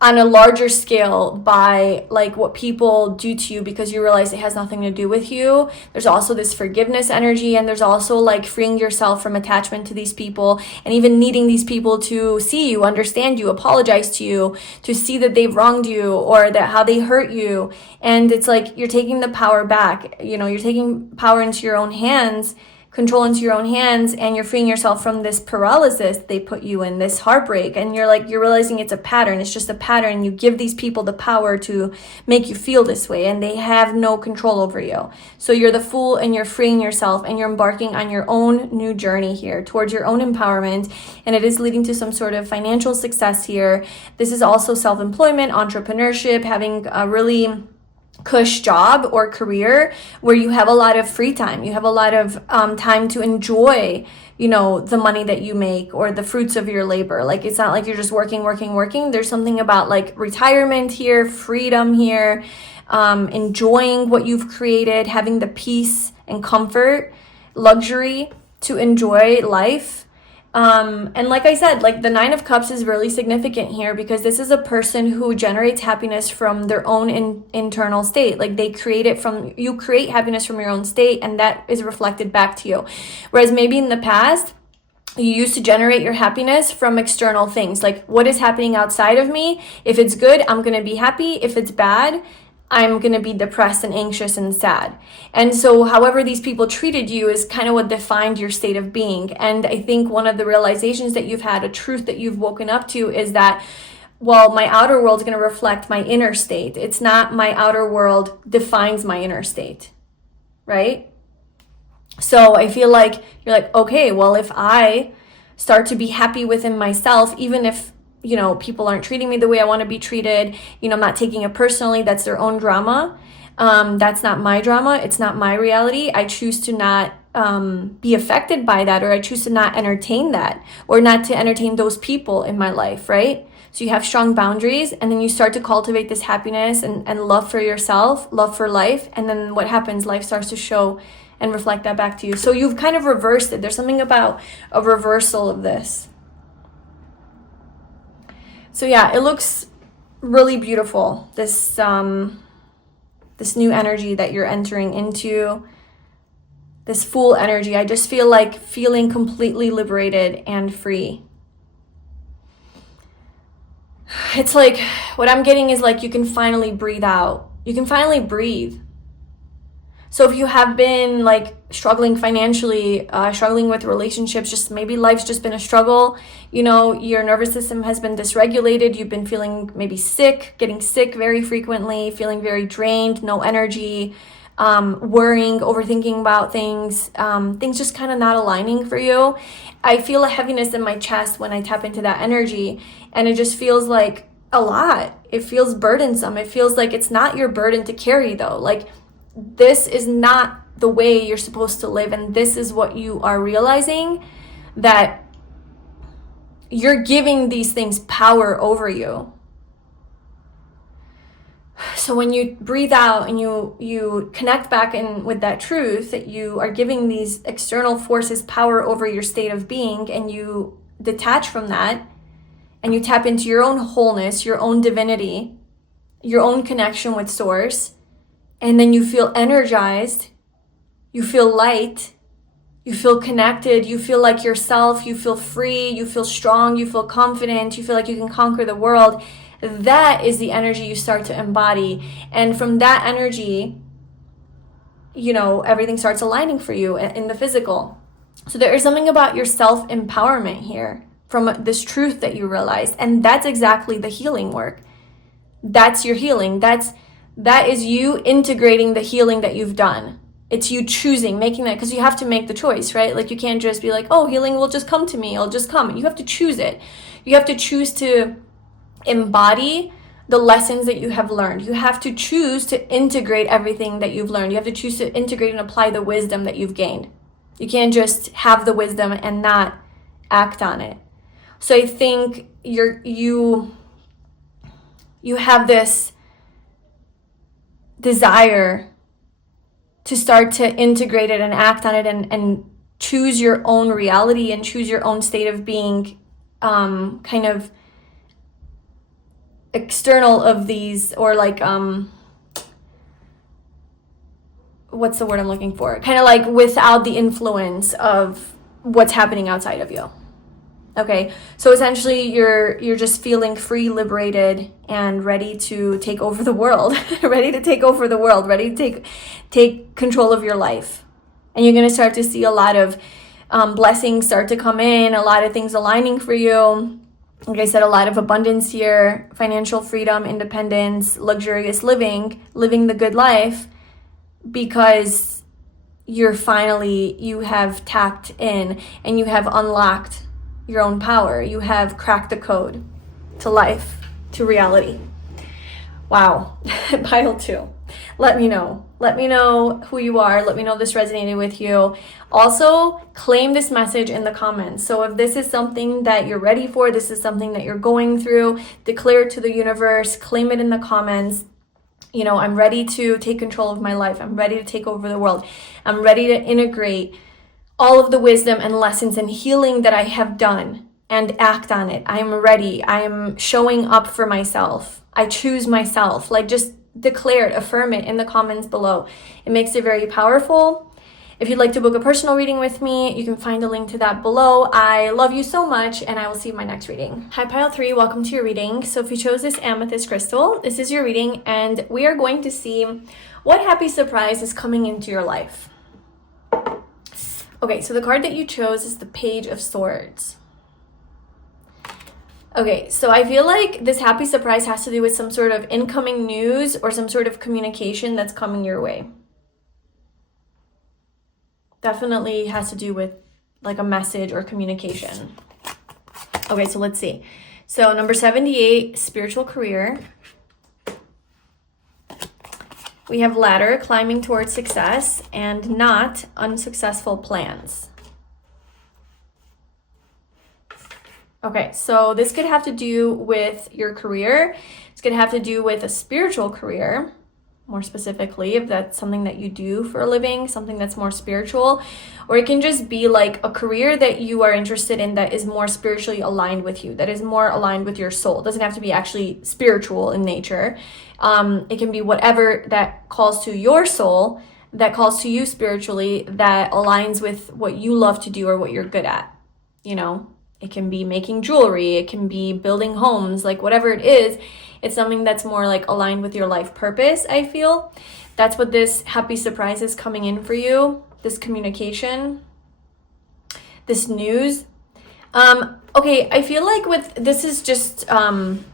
on a larger scale by like what people do to you, because you realize it has nothing to do with you. There's also this forgiveness energy, and there's also like freeing yourself from attachment to these people, and even needing these people to see you, understand you, apologize to you, to see that they've wronged you or that how they hurt you. And it's like you're taking the power back, you know, you're taking power into your own hands, control into your own hands, and you're freeing yourself from this paralysis they put you in, this heartbreak. And you're realizing it's a pattern. It's just a pattern. You give these people the power to make you feel this way, and they have no control over you. So you're the fool, and you're freeing yourself, and you're embarking on your own new journey here towards your own empowerment. And it is leading to some sort of financial success here. This is also self-employment, entrepreneurship, having a really cush job or career where you have a lot of free time. You have a lot of time to enjoy, you know, the money that you make or the fruits of your labor. Like, it's not like you're just working. There's something about like retirement here, freedom here, enjoying what you've created, having the peace and comfort, luxury to enjoy life. And like I said, like the 9 of Cups is really significant here, because this is a person who generates happiness from their own internal state. Like, you create happiness from your own state, and that is reflected back to you. Whereas maybe in the past, you used to generate your happiness from external things. Like, what is happening outside of me? If it's good, I'm going to be happy. If it's bad, I'm going to be depressed and anxious and sad. And so however these people treated you is kind of what defined your state of being. And I think one of the realizations that you've had, a truth that you've woken up to, is that, well, my outer world is going to reflect my inner state. It's not my outer world defines my inner state, right? So I feel like you're like, okay, well, if I start to be happy within myself, even if, you know, people aren't treating me the way I want to be treated, you know, I'm not taking it personally. That's their own drama. That's not my drama. It's not my reality. I choose to not be affected by that, or I choose to not entertain that, or not to entertain those people in my life, right? So you have strong boundaries, and then you start to cultivate this happiness and love for yourself, love for life. And then what happens? Life starts to show and reflect that back to you. So you've kind of reversed it. There's something about a reversal of this. So yeah, it looks really beautiful, this this new energy that you're entering into, this Fool energy. I just feel like feeling completely liberated and free. It's like, what I'm getting is like you can finally breathe out. You can finally breathe. So if you have been like struggling financially, struggling with relationships, just maybe life's just been a struggle, you know, your nervous system has been dysregulated, you've been feeling maybe sick, getting sick very frequently, feeling very drained, no energy, worrying, overthinking about things, things just kind of not aligning for you. I feel a heaviness in my chest when I tap into that energy, and it just feels like a lot. It feels burdensome. It feels like it's not your burden to carry though. Like, this is not the way you're supposed to live, and this is what you are realizing, that you're giving these things power over you. So when you breathe out and you connect back in with that truth, that you are giving these external forces power over your state of being, and you detach from that, and you tap into your own wholeness, your own divinity, your own connection with source, and then you feel energized, you feel light, you feel connected, you feel like yourself, you feel free, you feel strong, you feel confident, you feel like you can conquer the world. That is the energy you start to embody. And from that energy, you know, everything starts aligning for you in the physical. So there is something about your self-empowerment here from this truth that you realized. And that's exactly the healing work. That's your healing. That is you integrating the healing that you've done It's you choosing, making that, because you have to make the choice, right? Like you can't just be like, oh, healing will just come to me. It'll just come. You have to choose it. You have to choose to embody the lessons that you have learned. You have to choose to integrate everything that you've learned. You have to choose to integrate and apply the wisdom that you've gained. You can't just have the wisdom and not act on it. So I think you have this desire to start to integrate it and act on it and choose your own reality and choose your own state of being, kind of external of these, or like, what's the word I'm looking for? Kind of like without the influence of what's happening outside of you. Okay, so essentially you're just feeling free, liberated, and ready to take over the world, ready to take control of your life. And you're going to start to see a lot of blessings start to come in, a lot of things aligning for you. Like I said, a lot of abundance here, financial freedom, independence, luxurious living the good life, because you have tapped in and you have unlocked your own power. You have cracked the code to life, to reality. Wow. Pile 2. Let me know who you are. Let me know if this resonated with you. Also, claim this message in the comments. So if this is something that you're ready for, this is something that you're going through, declare it to the universe, claim it in the comments. I'm ready to take control of my life. I'm ready to take over the world. I'm ready to integrate all of the wisdom and lessons and healing that I have done and act on it. I am ready. I am showing up for myself. I choose myself. Like, just declare it, affirm it in the comments below. It makes it very powerful. If you'd like to book a personal reading with me, you can find a link to that below. I love you so much, and I will see you in my next reading. Hi, Pile 3, welcome to your reading. So if you chose this amethyst crystal, this is your reading, and we are going to see what happy surprise is coming into your life. Okay, so the card that you chose is the Page of Swords. Okay, so I feel like this happy surprise has to do with some sort of incoming news or some sort of communication that's coming your way. Definitely has to do with like a message or communication. Okay, so let's see. So number 78, spiritual career. We have ladder, climbing towards success, and not unsuccessful plans. Okay, so this could have to do with your career. It's going to have to do with a spiritual career, more specifically, if that's something that you do for a living, something that's more spiritual. Or it can just be like a career that you are interested in that is more spiritually aligned with you, that is more aligned with your soul. It doesn't have to be actually spiritual in nature. It can be whatever that calls to your soul, that calls to you spiritually, that aligns with what you love to do or what you're good at. It can be making jewelry, it can be building homes, like whatever it is, it's something that's more like aligned with your life purpose, I feel. That's what this happy surprise is coming in for you, this communication, this news. Okay, I feel like this is just, kind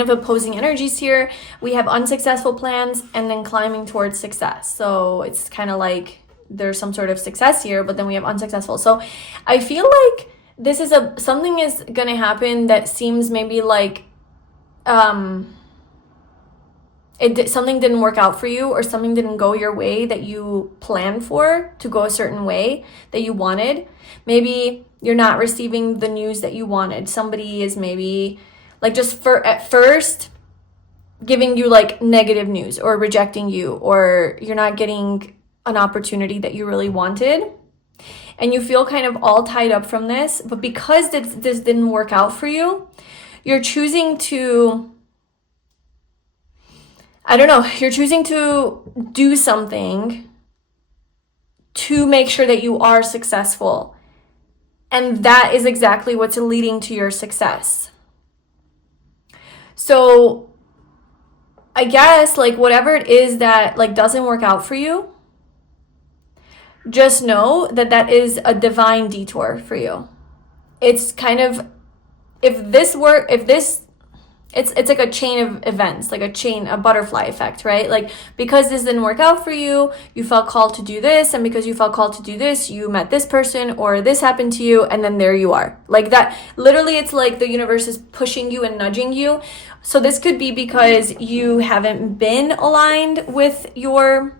of opposing energies here. We have unsuccessful plans and then climbing towards success. So it's kind of like there's some sort of success here, but then we have unsuccessful. So I feel like this is something is going to happen that seems maybe like something didn't work out for you, or something didn't go your way that you planned for to go a certain way that you wanted. Maybe you're not receiving the news that you wanted. Somebody is maybe like just at first giving you like negative news or rejecting you, or you're not getting an opportunity that you really wanted, and you feel kind of all tied up from this. But because this didn't work out for you, you're choosing to, you're choosing to do something to make sure that you are successful. And that is exactly what's leading to your success. So I guess like whatever it is that like doesn't work out for you, just know that is a divine detour for you. It's kind of, if this it's like a chain of events, like a butterfly effect, right? Like, because this didn't work out for you, you felt called to do this, and because you felt called to do this, you met this person, or this happened to you, and then there you are. Like that, literally, it's like the universe is pushing you and nudging you. So this could be because you haven't been aligned with your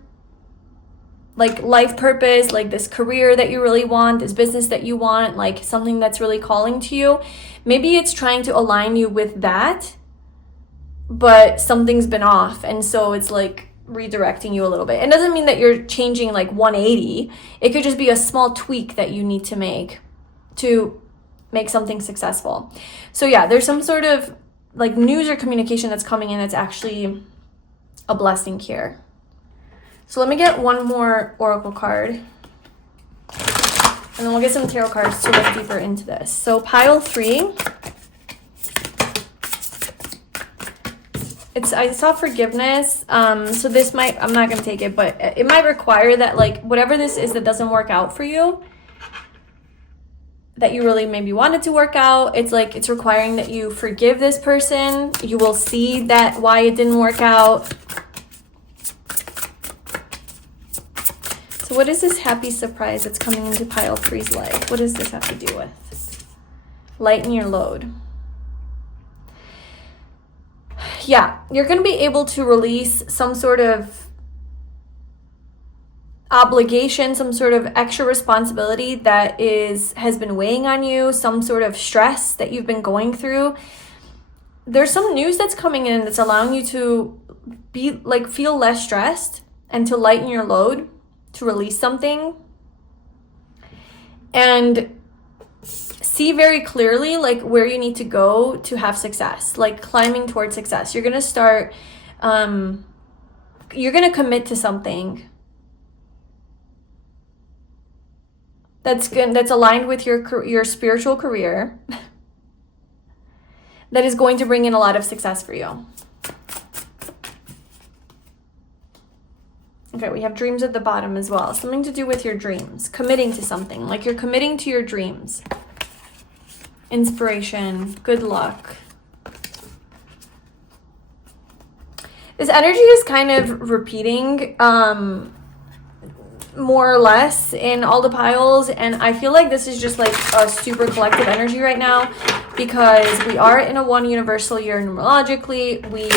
like life purpose, like this career that you really want, this business that you want, like something that's really calling to you. Maybe it's trying to align you with that, but something's been off, and so it's like redirecting you a little bit. It doesn't mean that you're changing like 180. It could just be a small tweak that you need to make something successful. So yeah, there's some sort of like news or communication that's coming in that's actually a blessing here. So let me get one more oracle card, and then we'll get some tarot cards to look deeper into this. So pile 3. I saw forgiveness. So this might, I'm not going to take it, but it might require that, like, whatever this is that doesn't work out for you, that you really maybe wanted to work out, it's like, it's requiring that you forgive this person. You will see that why it didn't work out. So what is this happy surprise that's coming into pile 3's life? What does this have to do with? Lighten your load. Yeah, you're going to be able to release some sort of obligation, some sort of extra responsibility that has been weighing on you, some sort of stress that you've been going through. There's some news that's coming in that's allowing you to feel less stressed and to lighten your load, to release something. And see very clearly like where you need to go to have success, like climbing towards success. You're going to start, you're going to commit to something that's good, that's aligned with your spiritual career, that is going to bring in a lot of success for you. Okay, we have dreams at the bottom as well. Something to do with your dreams, committing to something, like you're committing to your dreams. Inspiration, good luck. This energy is kind of repeating more or less in all the piles, and I feel like this is just like a super collective energy right now, because we are in a one universal year numerologically. We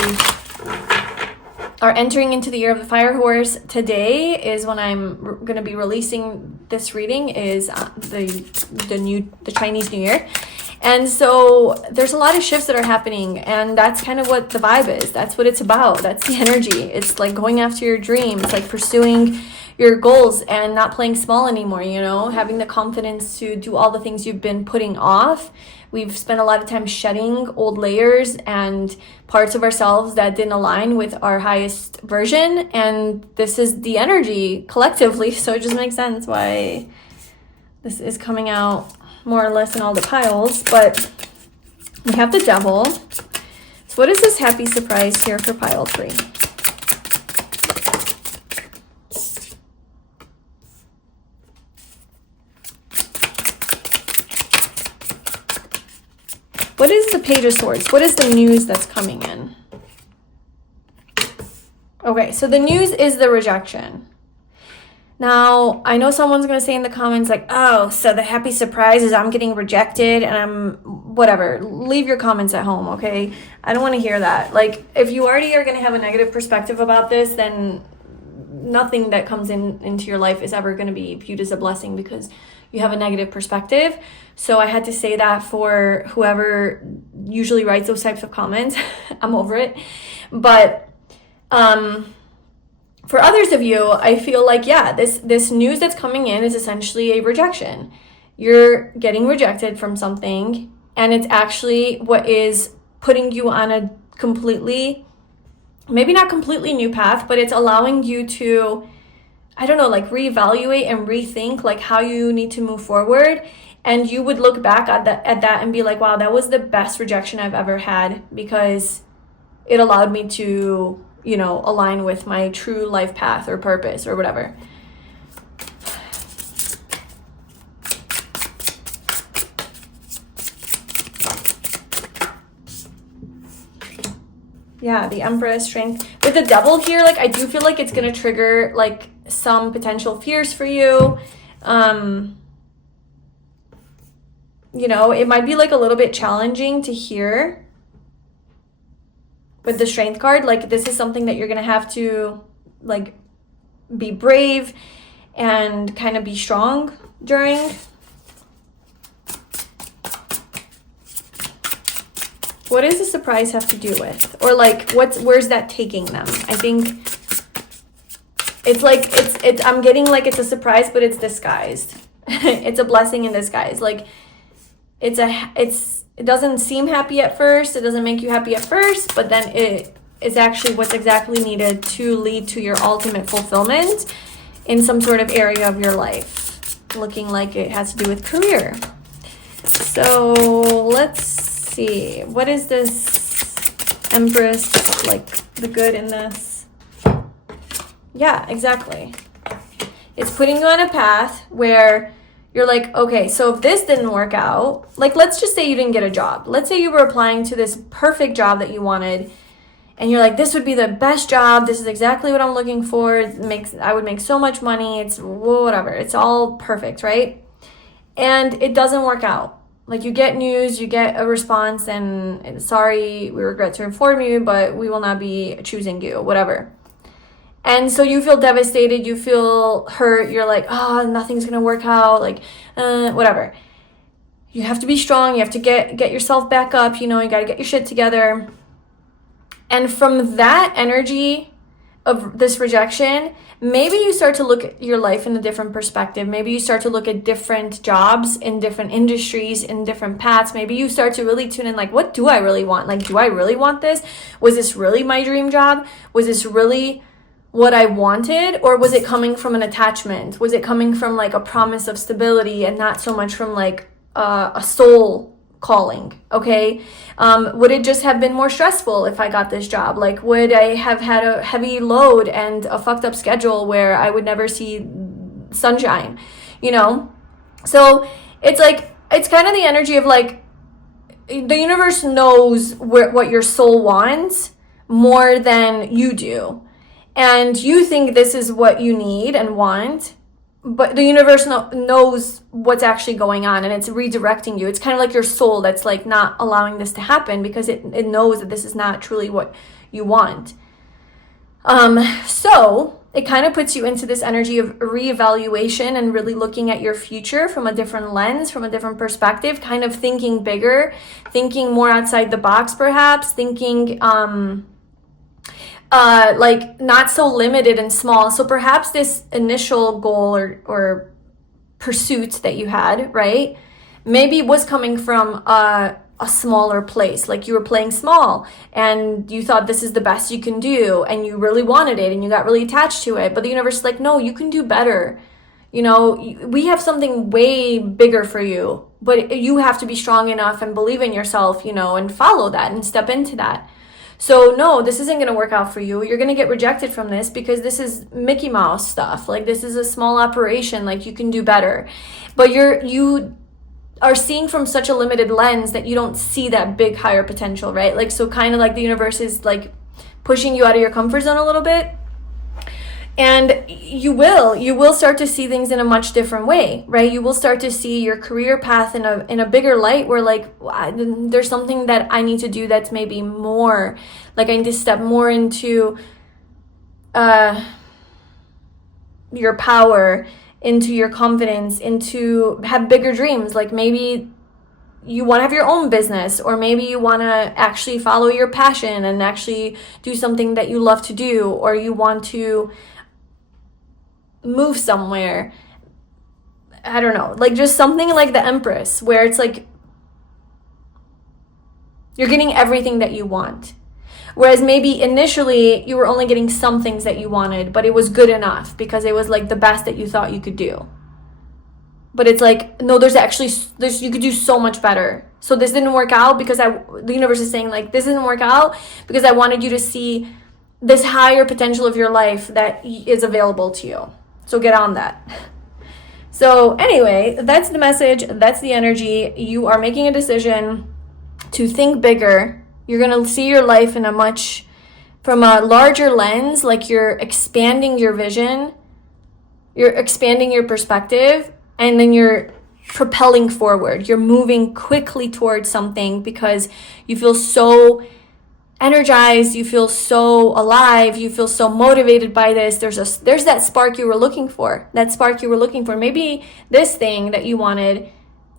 are entering into the year of the fire horse. Today is when I'm going to be releasing this reading, is the Chinese New Year. And so there's a lot of shifts that are happening, and that's kind of what the vibe is. That's what it's about. That's the energy. It's like going after your dreams, like pursuing your goals and not playing small anymore, you know, having the confidence to do all the things you've been putting off. We've spent a lot of time shedding old layers and parts of ourselves that didn't align with our highest version, and this is the energy collectively, so it just makes sense why this is coming out more or less in all the piles. But we have the devil. So what is this happy surprise here for pile 3? What is the Page of Swords? What is the news that's coming in? Okay, so the news is the rejection. Now, I know someone's going to say in the comments like, oh, so the happy surprise is I'm getting rejected and I'm whatever. Leave your comments at home, okay? I don't want to hear that. Like, if you already are going to have a negative perspective about this, then nothing that comes into your life is ever going to be viewed as a blessing because you have a negative perspective. So I had to say that for whoever usually writes those types of comments. I'm over it. But for others of you, I feel like, yeah, this news that's coming in is essentially a rejection. You're getting rejected from something, and it's actually what is putting you on a completely, maybe not completely new path, but it's allowing you to, I don't know, like reevaluate and rethink like how you need to move forward. And you would look back at that and be like, wow, that was the best rejection I've ever had, because it allowed me to, you know, align with my true life path or purpose or whatever. Yeah, the Empress, strength. With the Devil here, like I do feel like it's gonna trigger like some potential fears for you. You know, it might be like a little bit challenging to hear with the Strength card. Like this is something that you're gonna have to like be brave and kind of be strong during. What does the surprise have to do with? Or like where's that taking them? I think it's like it's I'm getting like it's a surprise, but it's disguised. It's a blessing in disguise. Like it doesn't seem happy at first, it doesn't make you happy at first, but then it is actually what's exactly needed to lead to your ultimate fulfillment in some sort of area of your life. Looking like it has to do with career. So let's see. What is this Empress, like the good in this? Yeah, exactly. It's putting you on a path where you're like, okay, so if this didn't work out, like let's just say you didn't get a job. Let's say you were applying to this perfect job that you wanted, and you're like, this would be the best job. This is exactly what I'm looking for. I would make so much money. It's whatever. It's all perfect, right? And it doesn't work out. Like you get news, you get a response, and sorry, we regret to inform you, but we will not be choosing you, whatever. And so you feel devastated, you feel hurt, you're like, oh, nothing's gonna work out, like, whatever. You have to be strong, you have to get yourself back up, you know, you gotta get your shit together. And from that energy of this rejection, maybe you start to look at your life in a different perspective. Maybe you start to look at different jobs in different industries, in different paths. Maybe you start to really tune in, like, what do I really want? Like, do I really want this? Was this really my dream job? Was this really what I wanted, or was it coming from an attachment? Was it coming from like a promise of stability and not so much from like a soul calling? Okay, would it just have been more stressful if I got this job? Like, would I have had a heavy load and a fucked up schedule where I would never see sunshine, you know? So it's like, it's kind of the energy of like the universe knows what your soul wants more than you do. And you think this is what you need and want, but the universe knows what's actually going on, and it's redirecting you. It's kind of like your soul that's like not allowing this to happen because it knows that this is not truly what you want. So it kind of puts you into this energy of reevaluation and really looking at your future from a different lens, from a different perspective, kind of thinking bigger, thinking more outside the box, perhaps, thinking like not so limited and small. So perhaps this initial goal or pursuit that you had, right, maybe was coming from a smaller place. Like you were playing small and you thought this is the best you can do and you really wanted it and you got really attached to it. But the universe is like, no, you can do better. You know, we have something way bigger for you, but you have to be strong enough and believe in yourself, you know, and follow that and step into that. So no, this isn't going to work out for you. You're going to get rejected from this because this is Mickey Mouse stuff. Like this is a small operation. Like you can do better. But you are seeing from such a limited lens that you don't see that big higher potential, right? Like, so kind of like the universe is like pushing you out of your comfort zone a little bit. And you will start to see things in a much different way, right? You will start to see your career path in a bigger light where like there's something that I need to do that's maybe more, like I need to step more into your power, into your confidence, into have bigger dreams. Like maybe you want to have your own business, or maybe you want to actually follow your passion and actually do something that you love to do, or you want to move somewhere. I don't know, like just something like the Empress where it's like you're getting everything that you want, whereas maybe initially you were only getting some things that you wanted, but it was good enough because it was like the best that you thought you could do. But it's like, no, there's you could do so much better. So this didn't work out because the universe is saying like, this didn't work out because I wanted you to see this higher potential of your life that is available to you. So get on that. So anyway, that's the message. That's the energy. You are making a decision to think bigger. You're going to see your life in a much from a larger lens, like you're expanding your vision, you're expanding your perspective, and then you're propelling forward. You're moving quickly towards something because you feel so energized, you feel so alive, you feel so motivated by this. There's that spark you were looking for. That spark you were looking for. Maybe this thing that you wanted,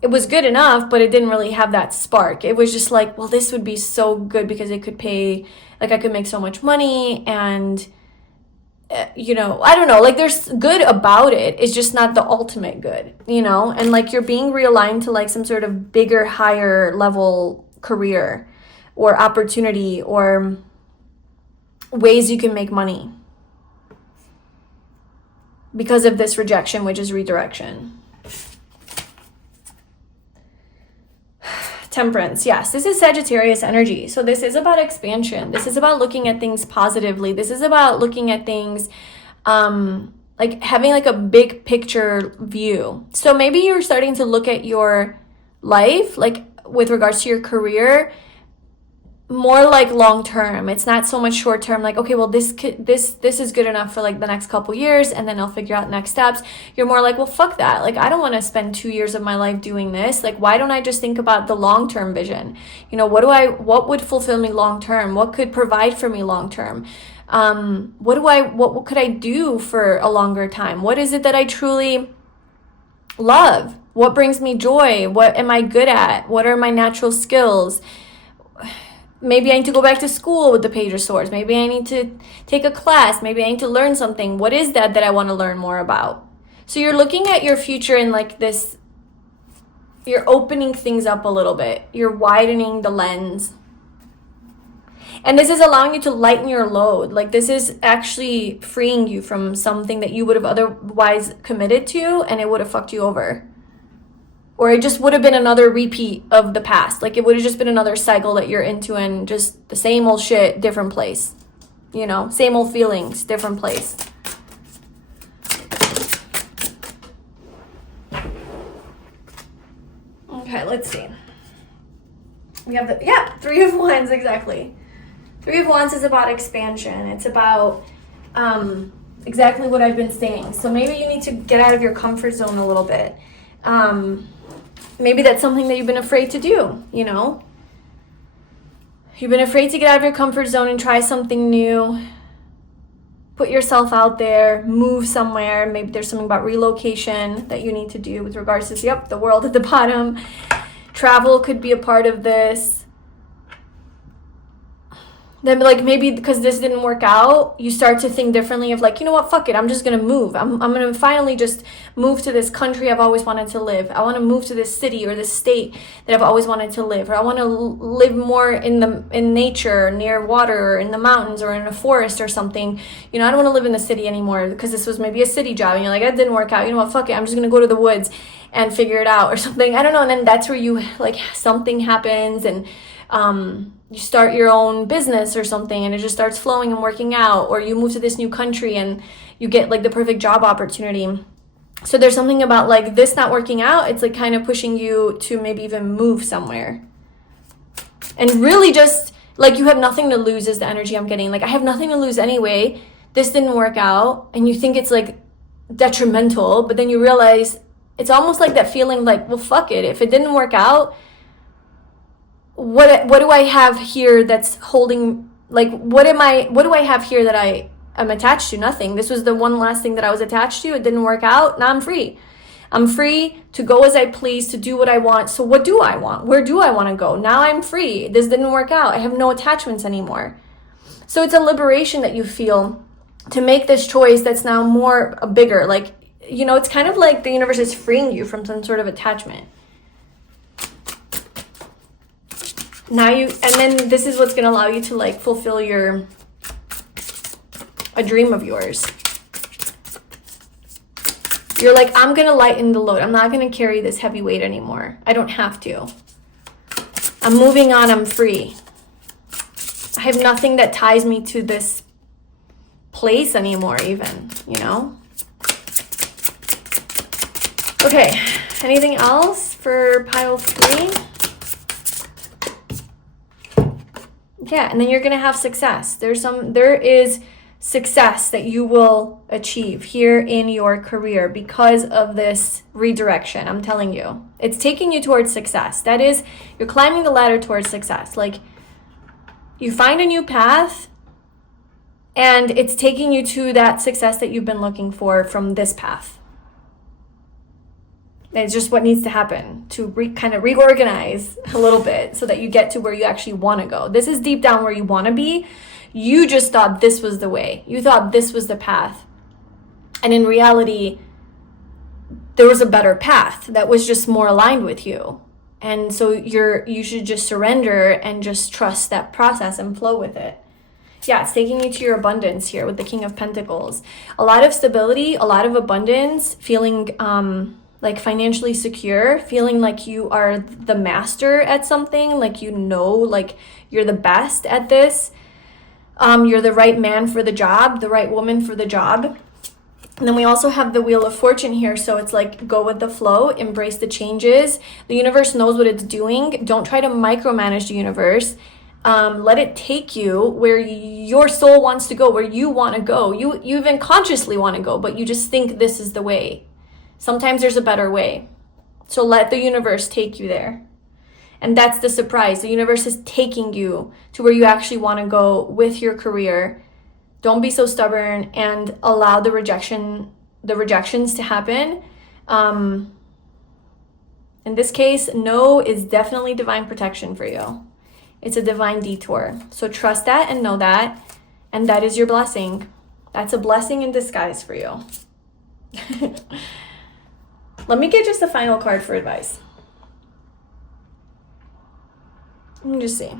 it was good enough, but it didn't really have that spark. It was just like, well, this would be so good because it could pay, like I could make so much money, and you know, I don't know, like there's good about it. It's just not the ultimate good, you know? And like you're being realigned to like some sort of bigger, higher level career or opportunity or ways you can make money because of this rejection, which is redirection. Temperance, yes, this is Sagittarius energy. So this is about expansion. This is about looking at things positively. This is about looking at things like having like a big picture view. So maybe you're starting to look at your life, like with regards to your career, more like long term. It's not so much short term, like, okay, well, this is good enough for like the next couple years and then I'll figure out next steps. You're more like, well, fuck that. Like, I don't want to spend 2 years of my life doing this. Like, why don't I just think about the long term vision? You know, what would fulfill me long term? What could provide for me long term? What could I do for a longer time? What is it that I truly love? What brings me joy? What am I good at? What are my natural skills? Maybe I need to go back to school with the Page of Swords. Maybe I need to take a class. Maybe I need to learn something. What is that I want to learn more about? So you're looking at your future in like this, you're opening things up a little bit. You're widening the lens. And this is allowing you to lighten your load. Like this is actually freeing you from something that you would have otherwise committed to and it would have fucked you over. Or it just would have been another repeat of the past. Like it would have just been another cycle that you're into and just the same old shit, different place. You know, same old feelings, different place. Okay, let's see. We have Three of Wands, exactly. Three of Wands is about expansion. It's about exactly what I've been saying. So maybe you need to get out of your comfort zone a little bit. Maybe that's something that you've been afraid to do, you know? You've been afraid to get out of your comfort zone and try something new. Put yourself out there, move somewhere. Maybe there's something about relocation that you need to do with regards to, the world at the bottom. Travel could be a part of this. Then like maybe because this didn't work out, you start to think differently of like, you know what, fuck it, I'm just gonna move. I'm gonna finally just move to this country I've always wanted to live. I want to move to this city or this state that I've always wanted to live. Or I want to live more in nature, near water, or in the mountains, or in a forest or something. You know, I don't want to live in the city anymore because this was maybe a city job and you're like, that didn't work out. You know what, fuck it, I'm just gonna go to the woods and figure it out or something. I don't know. And then that's where you like something happens and you start your own business or something and it just starts flowing and working out, or you move to this new country and you get like the perfect job opportunity. So there's something about like this not working out. It's like kind of pushing you to maybe even move somewhere. And really just like you have nothing to lose is the energy I'm getting. Like I have nothing to lose anyway. This didn't work out and you think it's like detrimental, but then you realize it's almost like that feeling like, well, fuck it. If it didn't work out, what do I have here that's holding, like, what do I have here that I am attached to? Nothing. This was the one last thing that I was attached to. It didn't work out. Now I'm free. I'm free to go as I please, to do what I want. So what do I want? Where do I want to go? Now I'm free. This didn't work out. I have no attachments anymore. So it's a liberation that you feel to make this choice that's now more bigger. Like, you know, it's kind of like the universe is freeing you from some sort of attachment. And then this is what's going to allow you to like fulfill a dream of yours. You're like, I'm going to lighten the load. I'm not going to carry this heavy weight anymore. I don't have to. I'm moving on. I'm free. I have nothing that ties me to this place anymore even, you know? Okay. Anything else for pile 3? Yeah, and then you're going to have success. There is success that you will achieve here in your career because of this redirection. I'm telling you, it's taking you towards success. That is, you're climbing the ladder towards success. Like, you find a new path and it's taking you to that success that you've been looking for from this path. It's just what needs to happen to kind of reorganize a little bit so that you get to where you actually want to go. This is deep down where you want to be. You just thought this was the way. You thought this was the path. And in reality, there was a better path that was just more aligned with you. And so you should just surrender and just trust that process and flow with it. Yeah, it's taking you to your abundance here with the King of Pentacles. A lot of stability, a lot of abundance, feeling like financially secure, feeling like you are the master at something, like like you're the best at this. You're the right man for the job, the right woman for the job. And then we also have the Wheel of Fortune here. So it's like, go with the flow, embrace the changes. The universe knows what it's doing. Don't try to micromanage the universe. Let it take you where your soul wants to go, where you want to go. You even consciously want to go, but you just think this is the way. Sometimes there's a better way. So let the universe take you there. And that's the surprise. The universe is taking you to where you actually want to go with your career. Don't be so stubborn and allow the rejections to happen. In this case, no is definitely divine protection for you. It's a divine detour. So trust that and know that. And that is your blessing. That's a blessing in disguise for you. Let me get just the final card for advice. Let me just see.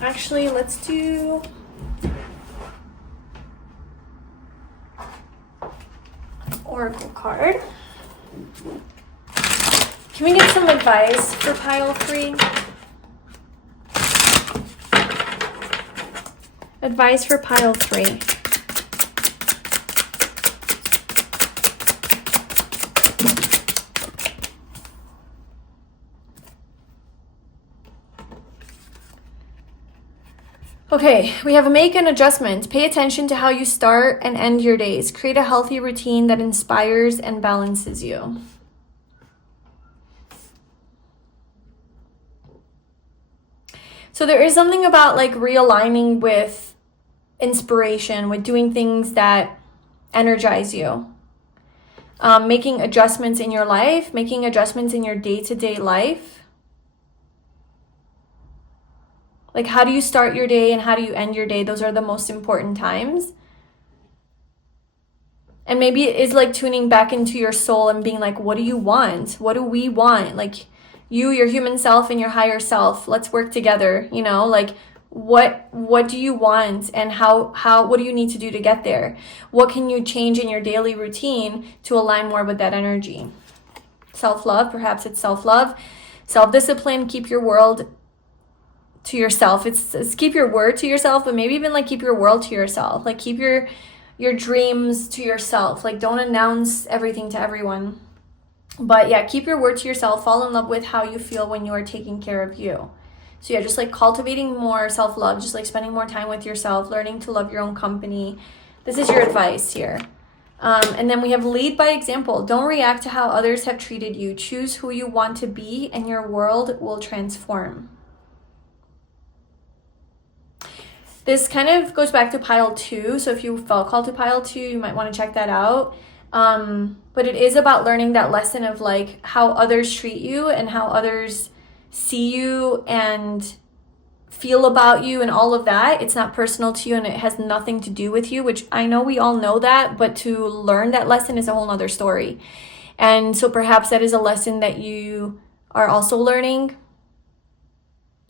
Actually, let's do Oracle card. Can we get some advice for pile 3? Advice for pile 3. Okay, we have make an adjustment. Pay attention to how you start and end your days. Create a healthy routine that inspires and balances you. So there is something about like realigning with inspiration, with doing things that energize you. Making adjustments in your life, making adjustments in your day-to-day life. Like, how do you start your day and how do you end your day? Those are the most important times. And maybe it is like tuning back into your soul and being like, what do you want? What do we want? Like, you, your human self, and your higher self, let's work together, you know? Like, what do you want and what do you need to do to get there? What can you change in your daily routine to align more with that energy? Self-love, perhaps it's self-love. Self-discipline, keep your world to yourself. It's keep your word to yourself, but maybe even like keep your world to yourself. Like keep your dreams to yourself. Like don't announce everything to everyone. But yeah, keep your word to yourself. Fall in love with how you feel when you are taking care of you. So yeah, just like cultivating more self-love, just like spending more time with yourself, learning to love your own company. This is your advice here. And then we have lead by example. Don't react to how others have treated you. Choose who you want to be and your world will transform. This kind of goes back to pile 2. So if you felt called to pile 2, you might want to check that out. But it is about learning that lesson of like how others treat you and how others see you and feel about you and all of that. It's not personal to you and it has nothing to do with you, which I know we all know that, but to learn that lesson is a whole nother story. And so perhaps that is a lesson that you are also learning.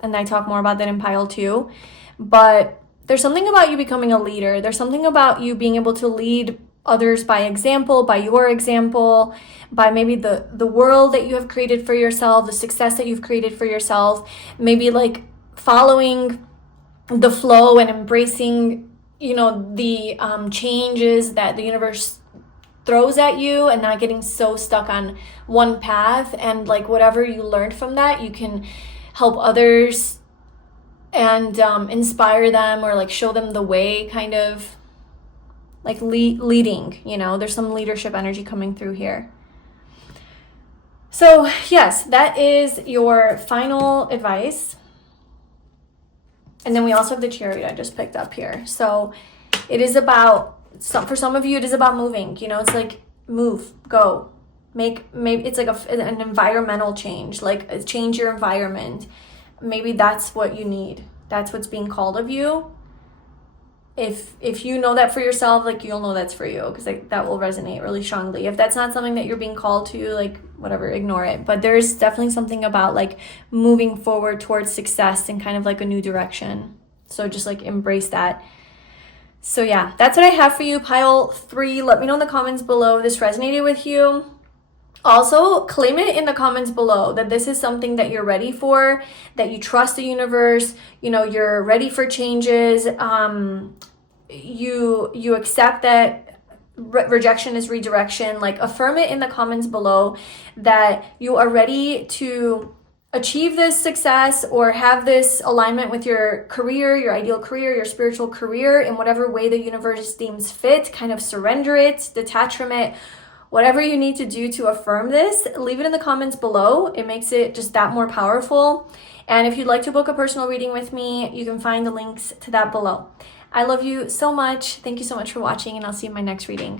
And I talk more about that in pile 2. But there's something about you becoming a leader. There's something about you being able to lead others by example, by your example, by maybe the world that you have created for yourself, the success that you've created for yourself, maybe like following the flow and embracing, you know, the changes that the universe throws at you, and not getting so stuck on one path. And like whatever you learned from that, you can help others and inspire them, or like show them the way, kind of like leading, you know, there's some leadership energy coming through here. So yes, that is your final advice. And then we also have the Chariot I just picked up here. So it is about, for some of you, it is about moving. You know, it's like move, go, maybe it's like an environmental change, like change your environment. Maybe that's what you need. That's what's being called of you. If you know that for yourself, like you'll know that's for you, because like that will resonate really strongly. If that's not something that you're being called to, like whatever, ignore it. But there's definitely something about like moving forward towards success and kind of like a new direction. So just like embrace that. So yeah, that's what I have for you, pile 3. Let me know in the comments below if this resonated with you. Also, claim it in the comments below that this is something that you're ready for, that you trust the universe, you know, you're ready for changes. You accept that rejection is redirection. Like, affirm it in the comments below that you are ready to achieve this success or have this alignment with your career, your ideal career, your spiritual career, in whatever way the universe deems fit. Kind of surrender it, detach from it. Whatever you need to do to affirm this, leave it in the comments below. It makes it just that more powerful. And if you'd like to book a personal reading with me, you can find the links to that below. I love you so much. Thank you so much for watching, and I'll see you in my next reading.